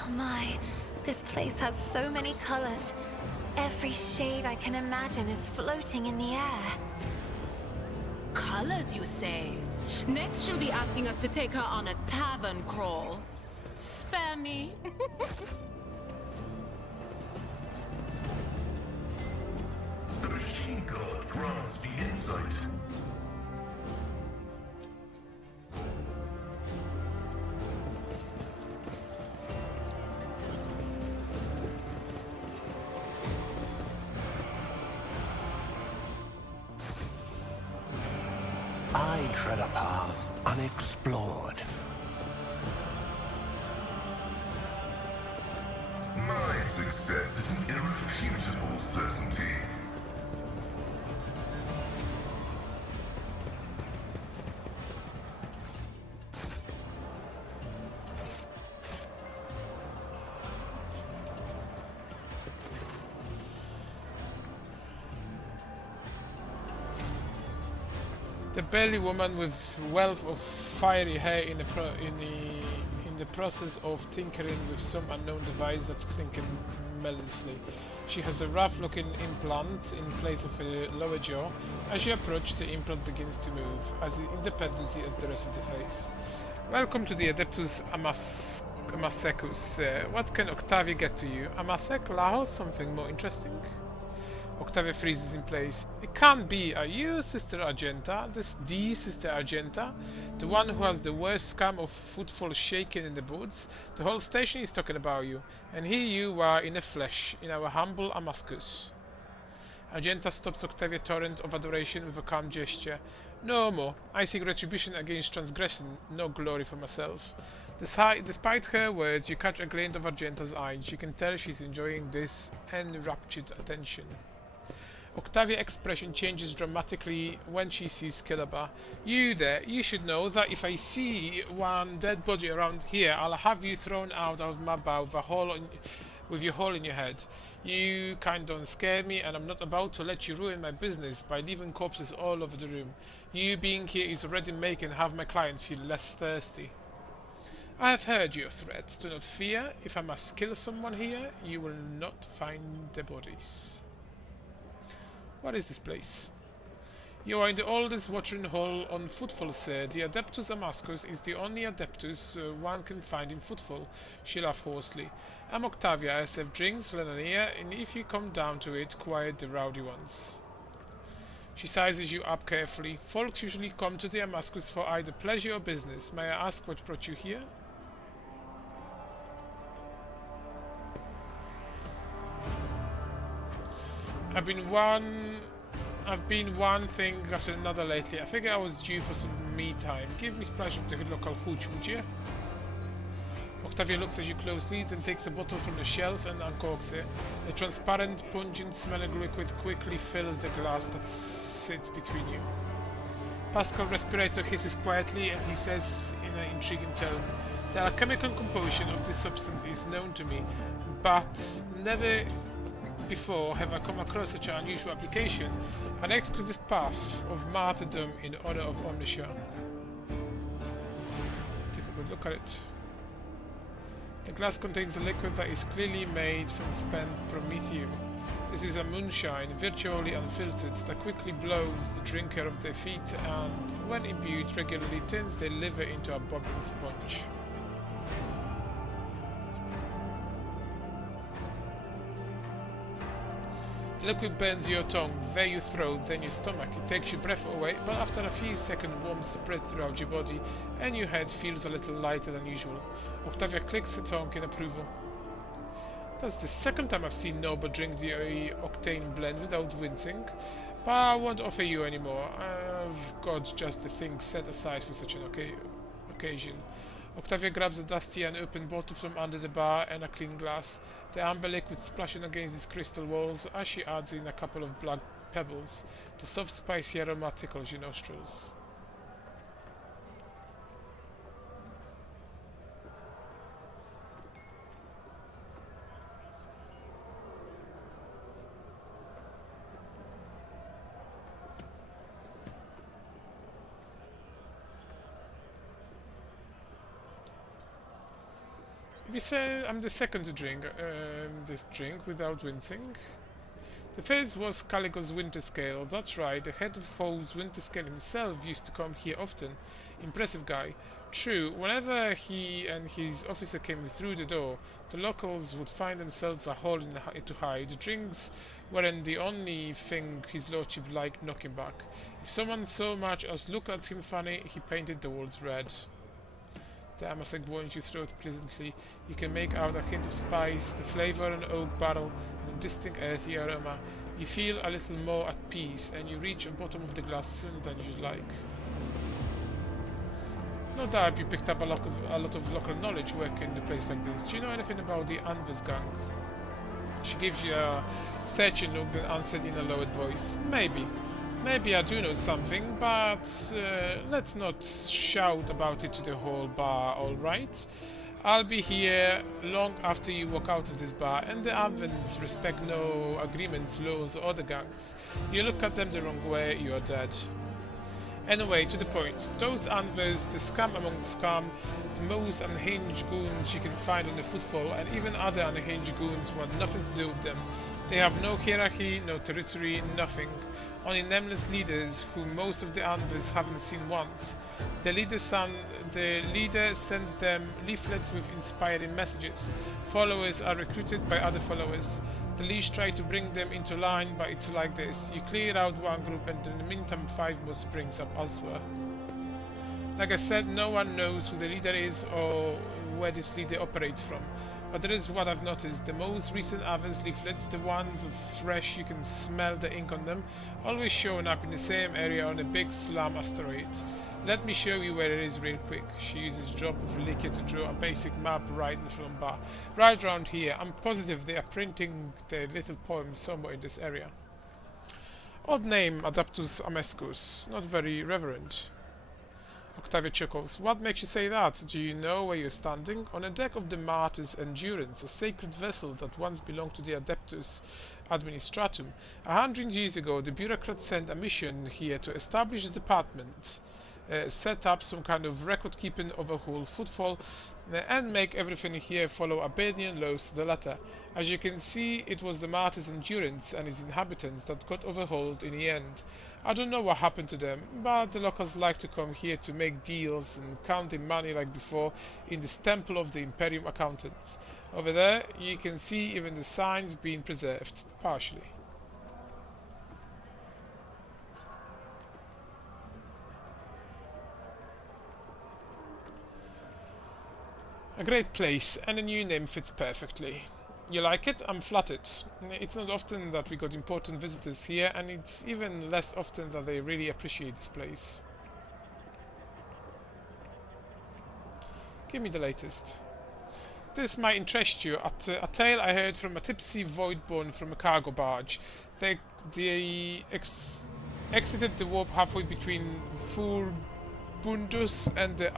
Oh my, this place has so many colors. Every shade I can imagine is floating in the air. Colors, you say? Next, she'll be asking us to take her on a tavern crawl. Spare me. The machine god grants me insight. I tread a path unexplored. My success is an irrefutable certainty. The burly woman with wealth of fiery hair in the process of tinkering with some unknown device that's clinking melodiously. She has a rough-looking implant in place of a lower jaw. As you approach, the implant begins to move as independently as the rest of the face. Welcome to the Adeptus Amasecus. What can Octavia get to you? Amasek, Laos, something more interesting? Octavia freezes in place. It can't be. Are you Sister Argenta? The Sister Argenta? The one who has the worst scam of footfall shaken in the boots? The whole station is talking about you. And here you are in the flesh, in our humble Amascus. Argenta stops Octavia torrent of adoration with a calm gesture. No more. I seek retribution against transgression, no glory for myself. Despite her words, you catch a glint of Argenta's eyes. You can tell she's enjoying this enraptured attention. Octavia's expression changes dramatically when she sees Killaba. You there, you should know that if I see one dead body around here, I'll have you thrown out of my bow with your hole in your head. You kind don't scare me, and I'm not about to let you ruin my business by leaving corpses all over the room. You being here is already making half my clients feel less thirsty. I have heard your threats. Do not fear. If I must kill someone here, you will not find the bodies. What is this place? You are in the oldest watering hole on Footfall, sir. The Adeptus Amascus is the only Adeptus one can find in Footfall. She laughed hoarsely. I'm Octavia. I serve drinks, Lenania, and if you come down to it, quiet the rowdy ones. She sizes you up carefully. Folks usually come to the Amascus for either pleasure or business. May I ask what brought you here? I've been one thing after another lately. I figure I was due for some me time. Give me splash of the local hooch, would you? Octavia looks at you closely, then takes a bottle from the shelf and uncorks it. The transparent, pungent smelling liquid quickly fills the glass that sits between you. Pascal Respirator hisses quietly, and he says in an intriguing tone, "The alchemical composition of this substance is known to me, but never before have I come across such an unusual application, an exquisite path of martyrdom in honor of Omniscia. Take a good look at it. The glass contains a liquid that is clearly made from spent promethium. This is a moonshine, virtually unfiltered, that quickly blows the drinker off their feet and, when imbued regularly, turns their liver into a bubbling sponge. The liquid burns your tongue, then your throat, then your stomach. It takes your breath away, but after a few seconds warmth spreads throughout your body and your head feels a little lighter than usual. Octavia clicks her tongue in approval. That's the second time I've seen Noble drink the octane blend without wincing, but I won't offer you any more. I've got just the thing set aside for such an occasion. Octavia grabs a dusty and open bottle from under the bar and a clean glass. The amber liquid splashing against its crystal walls as she adds in a couple of black pebbles. The soft spicy aroma tickles your nostrils. We say I'm the second to drink this drink without wincing. The first was Caligo's Winter Scale. That's right, the head of Hove's Winter Scale himself used to come here often. Impressive guy. True, whenever he and his officer came through the door, the locals would find themselves a hole to hide. The drinks weren't the only thing his lordship liked knocking back. If someone so much as looked at him funny, he painted the walls red. The amasec warms your throat pleasantly. You can make out a hint of spice, the flavor of an oak barrel, and a distinct earthy aroma. You feel a little more at peace, and you reach the bottom of the glass sooner than you'd like. No doubt you picked up a lot of local knowledge working in a place like this. Do you know anything about the Anvers gang? She gives you a searching look, then answered in a lowered voice. Maybe I do know something, but let's not shout about it to the whole bar, alright? I'll be here long after you walk out of this bar, and the Avens respect no agreements, laws, or other gangs. You look at them the wrong way, you are dead. Anyway, to the point. Those Anvers, the scum among the scum, the most unhinged goons you can find on the footfall, and even other unhinged goons want nothing to do with them. They have no hierarchy, no territory, nothing. Only nameless leaders who most of the Anvers haven't seen once. The leader sends them leaflets with inspiring messages. Followers are recruited by other followers. The leash try to bring them into line, but it's like this. You clear out one group and in the meantime 5 more springs up elsewhere. Like I said, no one knows who the leader is or where this leader operates from. But there is what I've noticed. The most recent Avens leaflets, the ones of fresh, you can smell the ink on them, always showing up in the same area on a big slum asteroid. Let me show you where it is real quick. She uses a drop of liquor to draw a basic map right in front of the bar. Right around here. I'm positive they are printing their little poems somewhere in this area. Odd name, Adaptus Amescus. Not very reverent. Octavia chuckles. What makes you say that? Do you know where you're standing? On a deck of the Martyr's Endurance, a sacred vessel that once belonged to the Adeptus Administratum. 100 years ago, the bureaucrats sent a mission here to establish a department, set up some kind of record-keeping overhaul footfall, and make everything here follow Abadian laws to the letter. As you can see, it was the Martyr's Endurance and its inhabitants that got overhauled in the end. I don't know what happened to them, but the locals like to come here to make deals and count their money like before in this temple of the Imperium Accountants. Over there, you can see even the signs being preserved, partially. A great place, and a new name fits perfectly. You like it? I'm flattered. It's not often that we got important visitors here, and it's even less often that they really appreciate this place. Give me the latest. This might interest you. A tale I heard from a tipsy voidborn from a cargo barge. They exited the warp halfway between Furbundus and the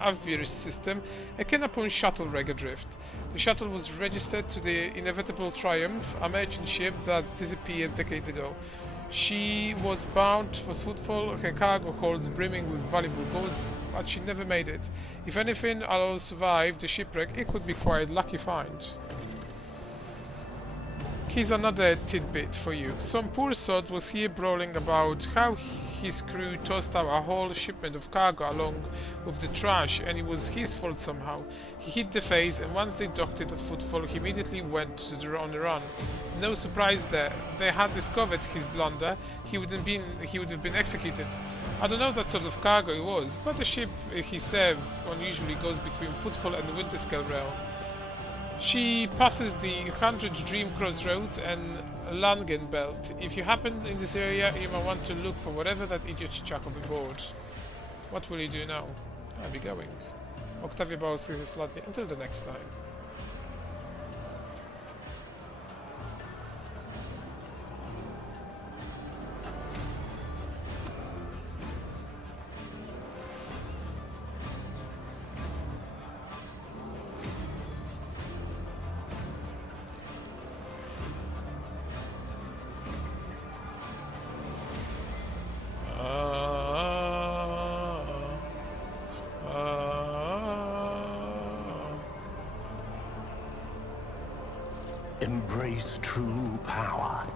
aviary system, a Kenapun shuttle ran adrift. The shuttle was registered to the inevitable Triumph, a merchant ship that disappeared decades ago. She was bound for Footfall, her cargo holds brimming with valuable goods, but she never made it. If anything at all survived the shipwreck, it would be quite lucky find. Here's another tidbit for you. Some poor sod was here brawling about how his crew tossed out a whole shipment of cargo along with the trash, and it was his fault somehow. He hit the face, and once they docked it at Footfall, he immediately went on the run. No surprise there. They had discovered his blunder. He would have been executed. I don't know what sort of cargo it was, but the ship he served unusually goes between Footfall and the Winterscale realm. She passes the 100 Dream Crossroads and Langen Belt. If you happen in this area, you might want to look for whatever that idiot chucked overboard. What will you do now? I'll be going. Octavia bows slightly until the next time. Embrace true power.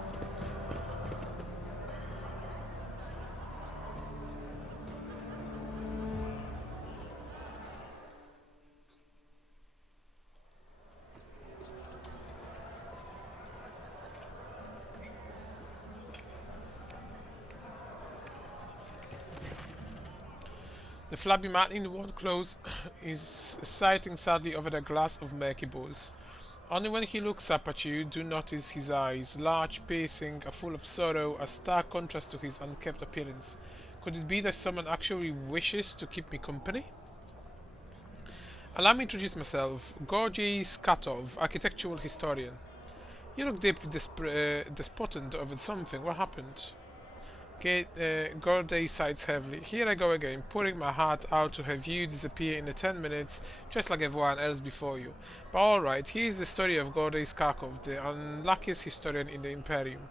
The flabby man in worn clothes is sighting sadly over the glass of murky booze. Only when he looks up at you do notice his eyes, large, piercing, full of sorrow, a stark contrast to his unkempt appearance. Could it be that someone actually wishes to keep me company? Allow me to introduce myself, Gorgi Skatov, architectural historian. You look deeply despondent over something. What happened? Gordy sighs heavily. Here I go again, pouring my heart out to have you disappear in the 10 minutes, just like everyone else before you. But alright, here's the story of Gordy Skarkov, the unluckiest historian in the Imperium.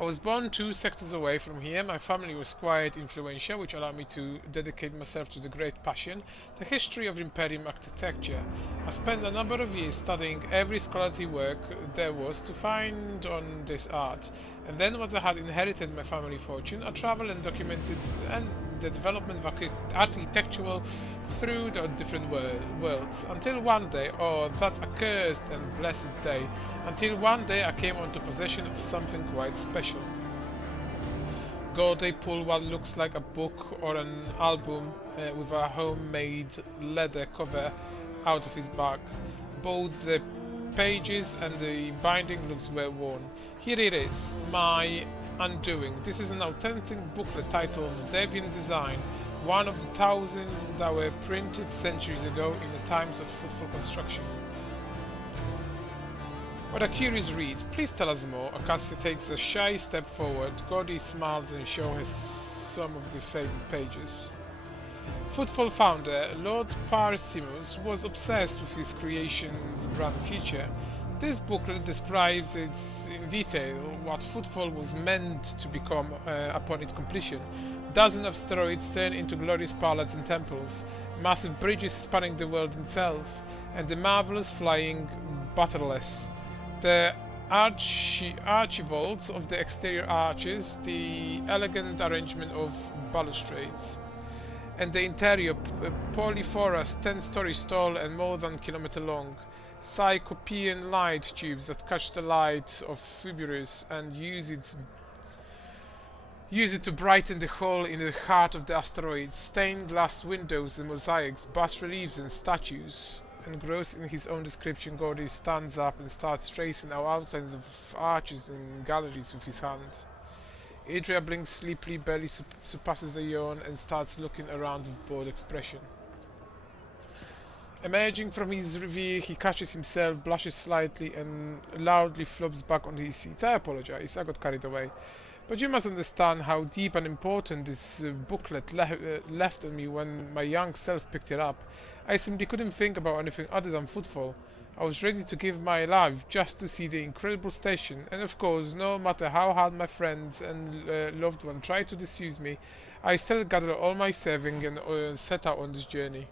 I was born 2 sectors away from here. My family was quite influential, which allowed me to dedicate myself to the great passion, the history of Imperium architecture. I spent a number of years studying every scholarly work there was to find on this art, and then once I had inherited my family fortune, I traveled and documented the development of architectural through the different worlds, until one day, oh that's a cursed and blessed day, until one day I came into possession of something quite special. Gordy pulled what looks like a book or an album with a homemade leather cover out of his bag. Both the pages and the binding looks well worn. Here it is, my undoing. This is an authentic booklet titled Deviant Design, one of the thousands that were printed centuries ago in the times of Footfall construction. What a curious read. Please tell us more. Acacia takes a shy step forward. Gordy smiles and shows her some of the faded pages. Footfall founder Lord Parsimus was obsessed with his creation's grand future. This booklet describes in detail what Footfall was meant to become upon its completion. Dozens of asteroids turn into glorious palaces and temples, massive bridges spanning the world itself, and the marvelous flying battleless. The archivolts of the exterior arches, the elegant arrangement of balustrades, and the interior polyphorous 10 stories tall and more than a kilometer long. Cyclopean light tubes that catch the light of Phoebus and use it to brighten the hole in the heart of the asteroids. Stained glass windows and mosaics, bas-reliefs and statues. Engrossed in his own description, Gordy stands up and starts tracing out outlines of arches and galleries with his hand. Adria blinks sleepily, barely surpasses a yawn, and starts looking around with bored expression. Emerging from his reverie, he catches himself, blushes slightly, and loudly flops back onto his seat. I apologize, I got carried away. But you must understand how deep and important this booklet left on me when my young self picked it up. I simply couldn't think about anything other than footfall. I was ready to give my life just to see the incredible station, and of course, no matter how hard my friends and loved ones tried to dissuade me, I still gathered all my saving and set out on this journey.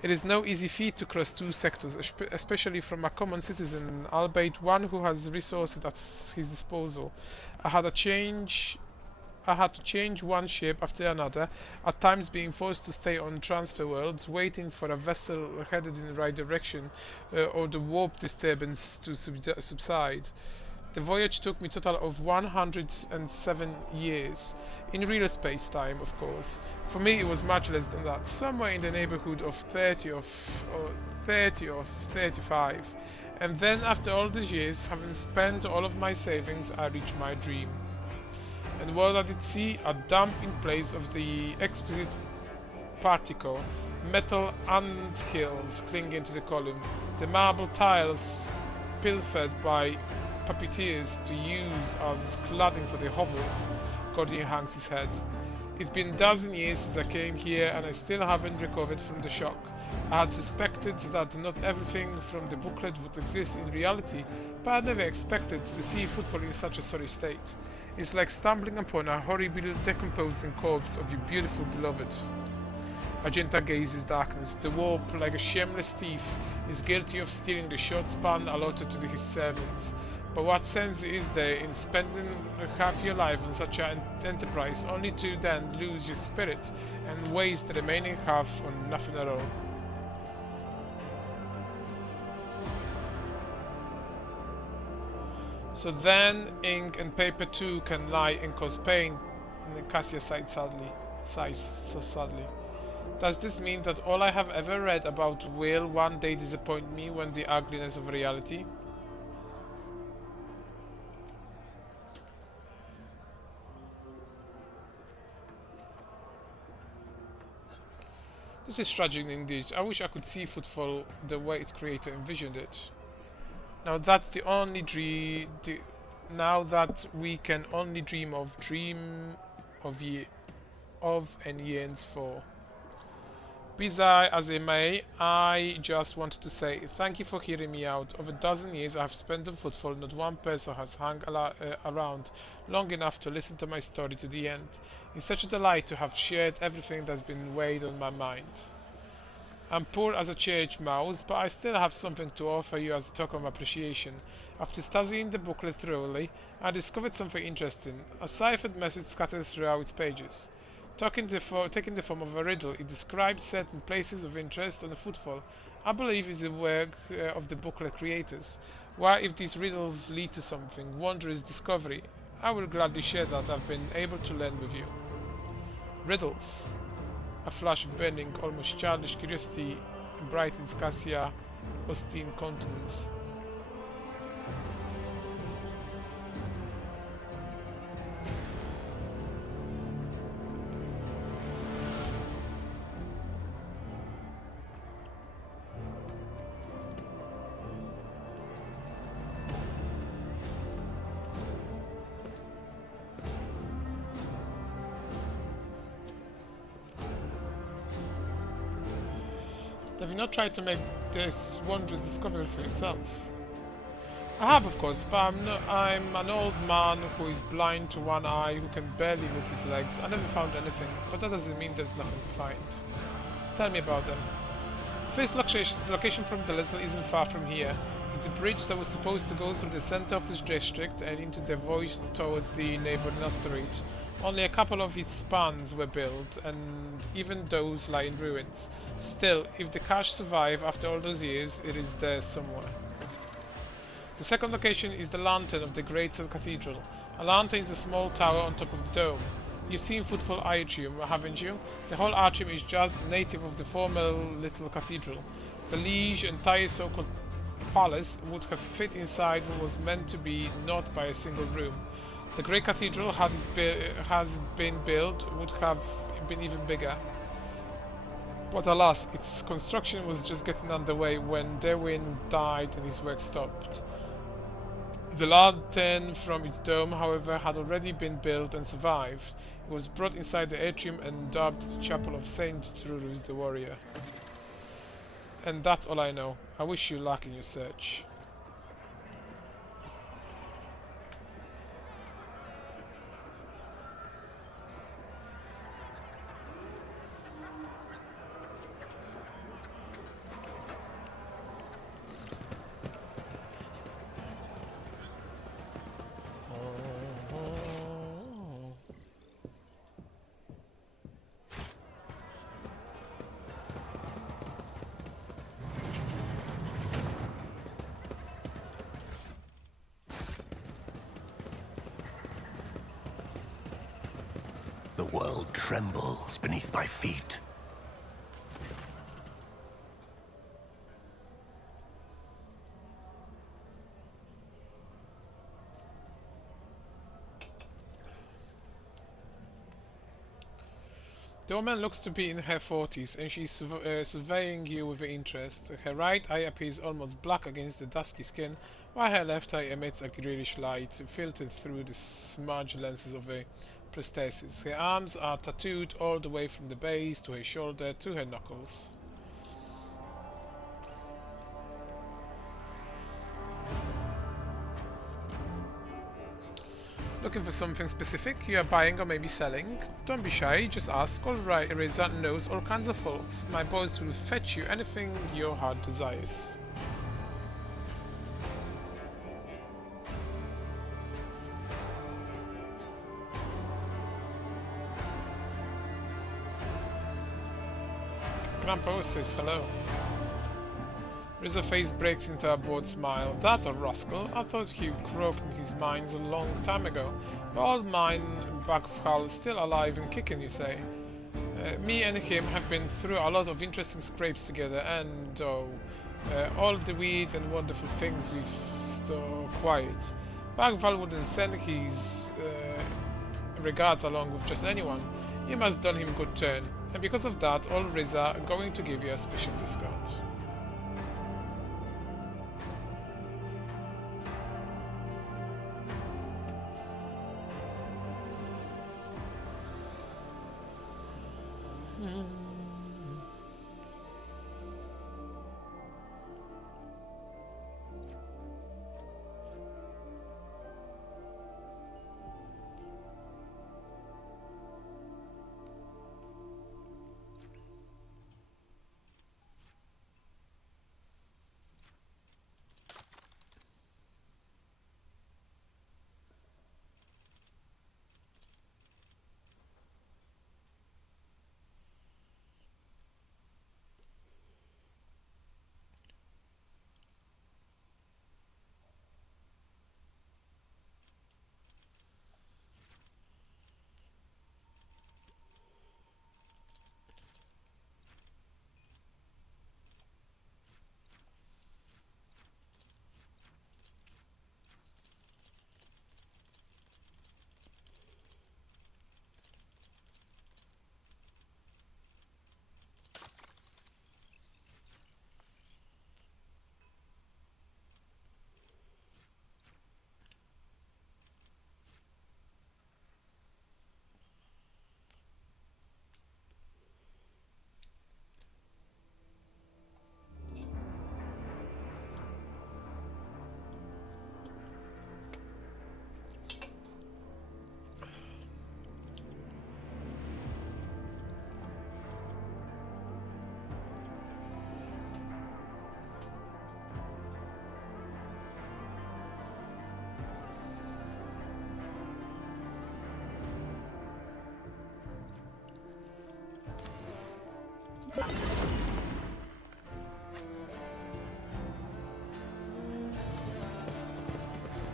It is no easy feat to cross two sectors, especially from a common citizen, albeit one who has resources at his disposal. I had to change one ship after another, at times being forced to stay on transfer worlds, waiting for a vessel headed in the right direction or the warp disturbance to subside. The voyage took me a total of 107 years, in real space-time, of course. For me, it was much less than that, somewhere in the neighborhood of 30 or 35. And then, after all these years, having spent all of my savings, I reached my dream. And what I did see, a dumping place of the exquisite particle, metal anthills clinging to the column, the marble tiles pilfered by puppeteers to use as cladding for the hovels. Gordian hangs his head. It's been a dozen years since I came here and I still haven't recovered from the shock. I had suspected that not everything from the booklet would exist in reality, but I never expected to see footfall in such a sorry state. It's like stumbling upon a horribly decomposing corpse of your beautiful beloved. Argenta gazes darkness. The warp, like a shameless thief, is guilty of stealing the short span allotted to his servants. But what sense is there in spending half your life on such an enterprise only to then lose your spirit and waste the remaining half on nothing at all? So then ink and paper too can lie and cause pain, and Cassia sighed sadly. Does this mean that all I have ever read about will one day disappoint me when the ugliness of reality? This is tragic indeed. I wish I could see footfall the way its creator envisioned it. Now that's the only dream. Now that we can only dream of and yearns for. Be that as it may, I just wanted to say thank you for hearing me out. Over a dozen years I have spent on footfall. Not one person has hung around long enough to listen to my story to the end. It's such a delight to have shared everything that's been weighed on my mind. I'm poor as a church mouse, but I still have something to offer you as a token of appreciation. After studying the booklet thoroughly, I discovered something interesting, a ciphered message scattered throughout its pages. Taking the form of a riddle, it describes certain places of interest on the footfall. I believe it's the work of the booklet creators. Why, if these riddles lead to something, wondrous discovery, I will gladly share that I've been able to learn with you. Riddles. A flash of burning, almost childish curiosity brightens Cassia's austere countenance. Have you not tried to make this wondrous discovery for yourself? I have, of course, but I'm an old man who is blind to one eye, who can barely move his legs. I never found anything, but that doesn't mean there's nothing to find. Tell me about them. The first location from the lesson isn't far from here. It's a bridge that was supposed to go through the center of this district and into the void towards the neighboring asteroid. Only a couple of its spans were built, and even those lie in ruins. Still, if the cache survived after all those years, it is there somewhere. The second location is the lantern of the Great Cell Cathedral. A lantern is a small tower on top of the dome. You've seen Footfall Atrium, haven't you? The whole atrium is just native of the former little cathedral. The liege entire so-called palace would have fit inside what was meant to be not by a single room. The great cathedral, had it been built, would have been even bigger. But alas, its construction was just getting underway when Derwin died and his work stopped. The lantern from its dome, however, had already been built and survived. It was brought inside the atrium and dubbed the Chapel of Saint Trurus the Warrior. And that's all I know. I wish you luck in your search. The world trembles beneath my feet. The woman looks to be in her 40s, and she's surveying you with interest. Her right eye appears almost black against the dusky skin, while her left eye emits a greenish light, filtered through the smudged lenses of a prosthesis. Her arms are tattooed all the way from the base to her shoulder to her knuckles. Looking for something specific you are buying or maybe selling? Don't be shy, just ask. Alright, Reza knows all kinds of folks. My boys will fetch you anything your heart desires. Grandpa says hello. Rizza's face breaks into a bored smile. That old rascal, I thought he croaked in his mines a long time ago. But old mine Bagfal is still alive and kicking, you say? Me and him have been through a lot of interesting scrapes together, and all the weird and wonderful things we've acquired. Bagval wouldn't send his regards along with just anyone. You must done him good turn, and because of that, old Rizza are going to give you a special discount.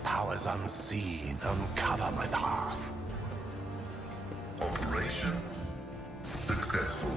Powers unseen uncover my path. Operation successful.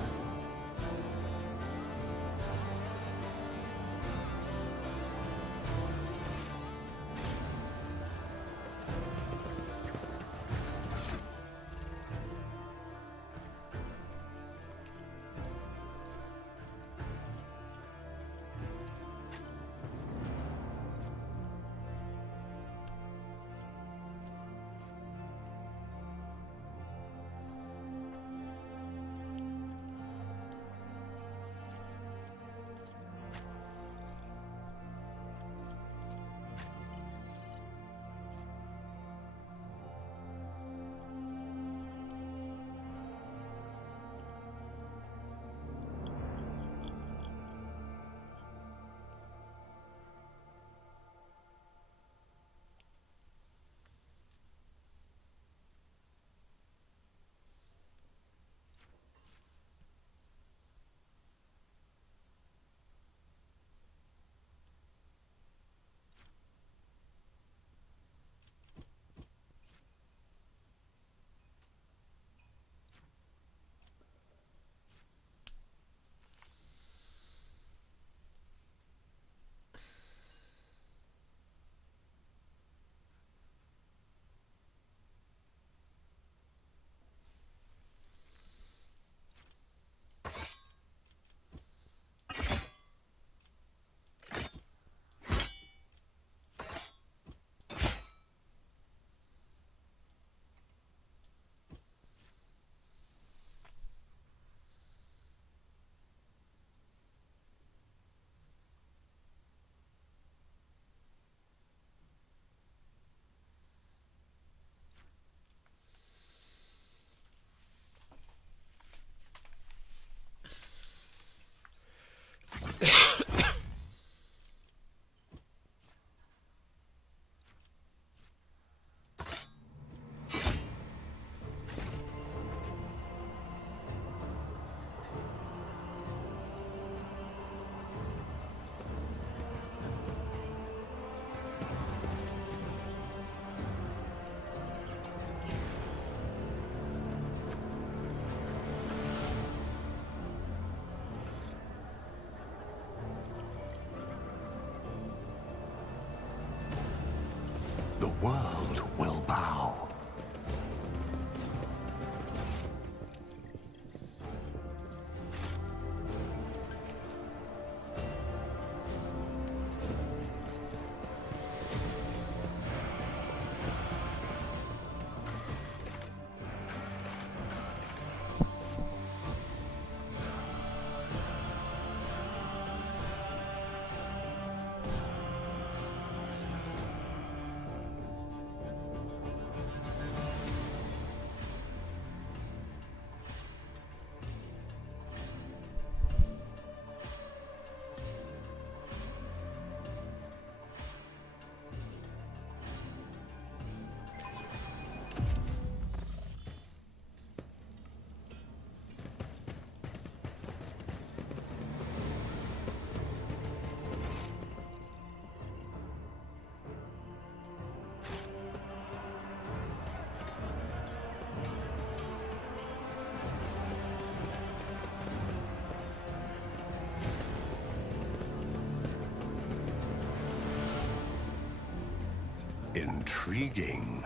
world will bow. Intriguing.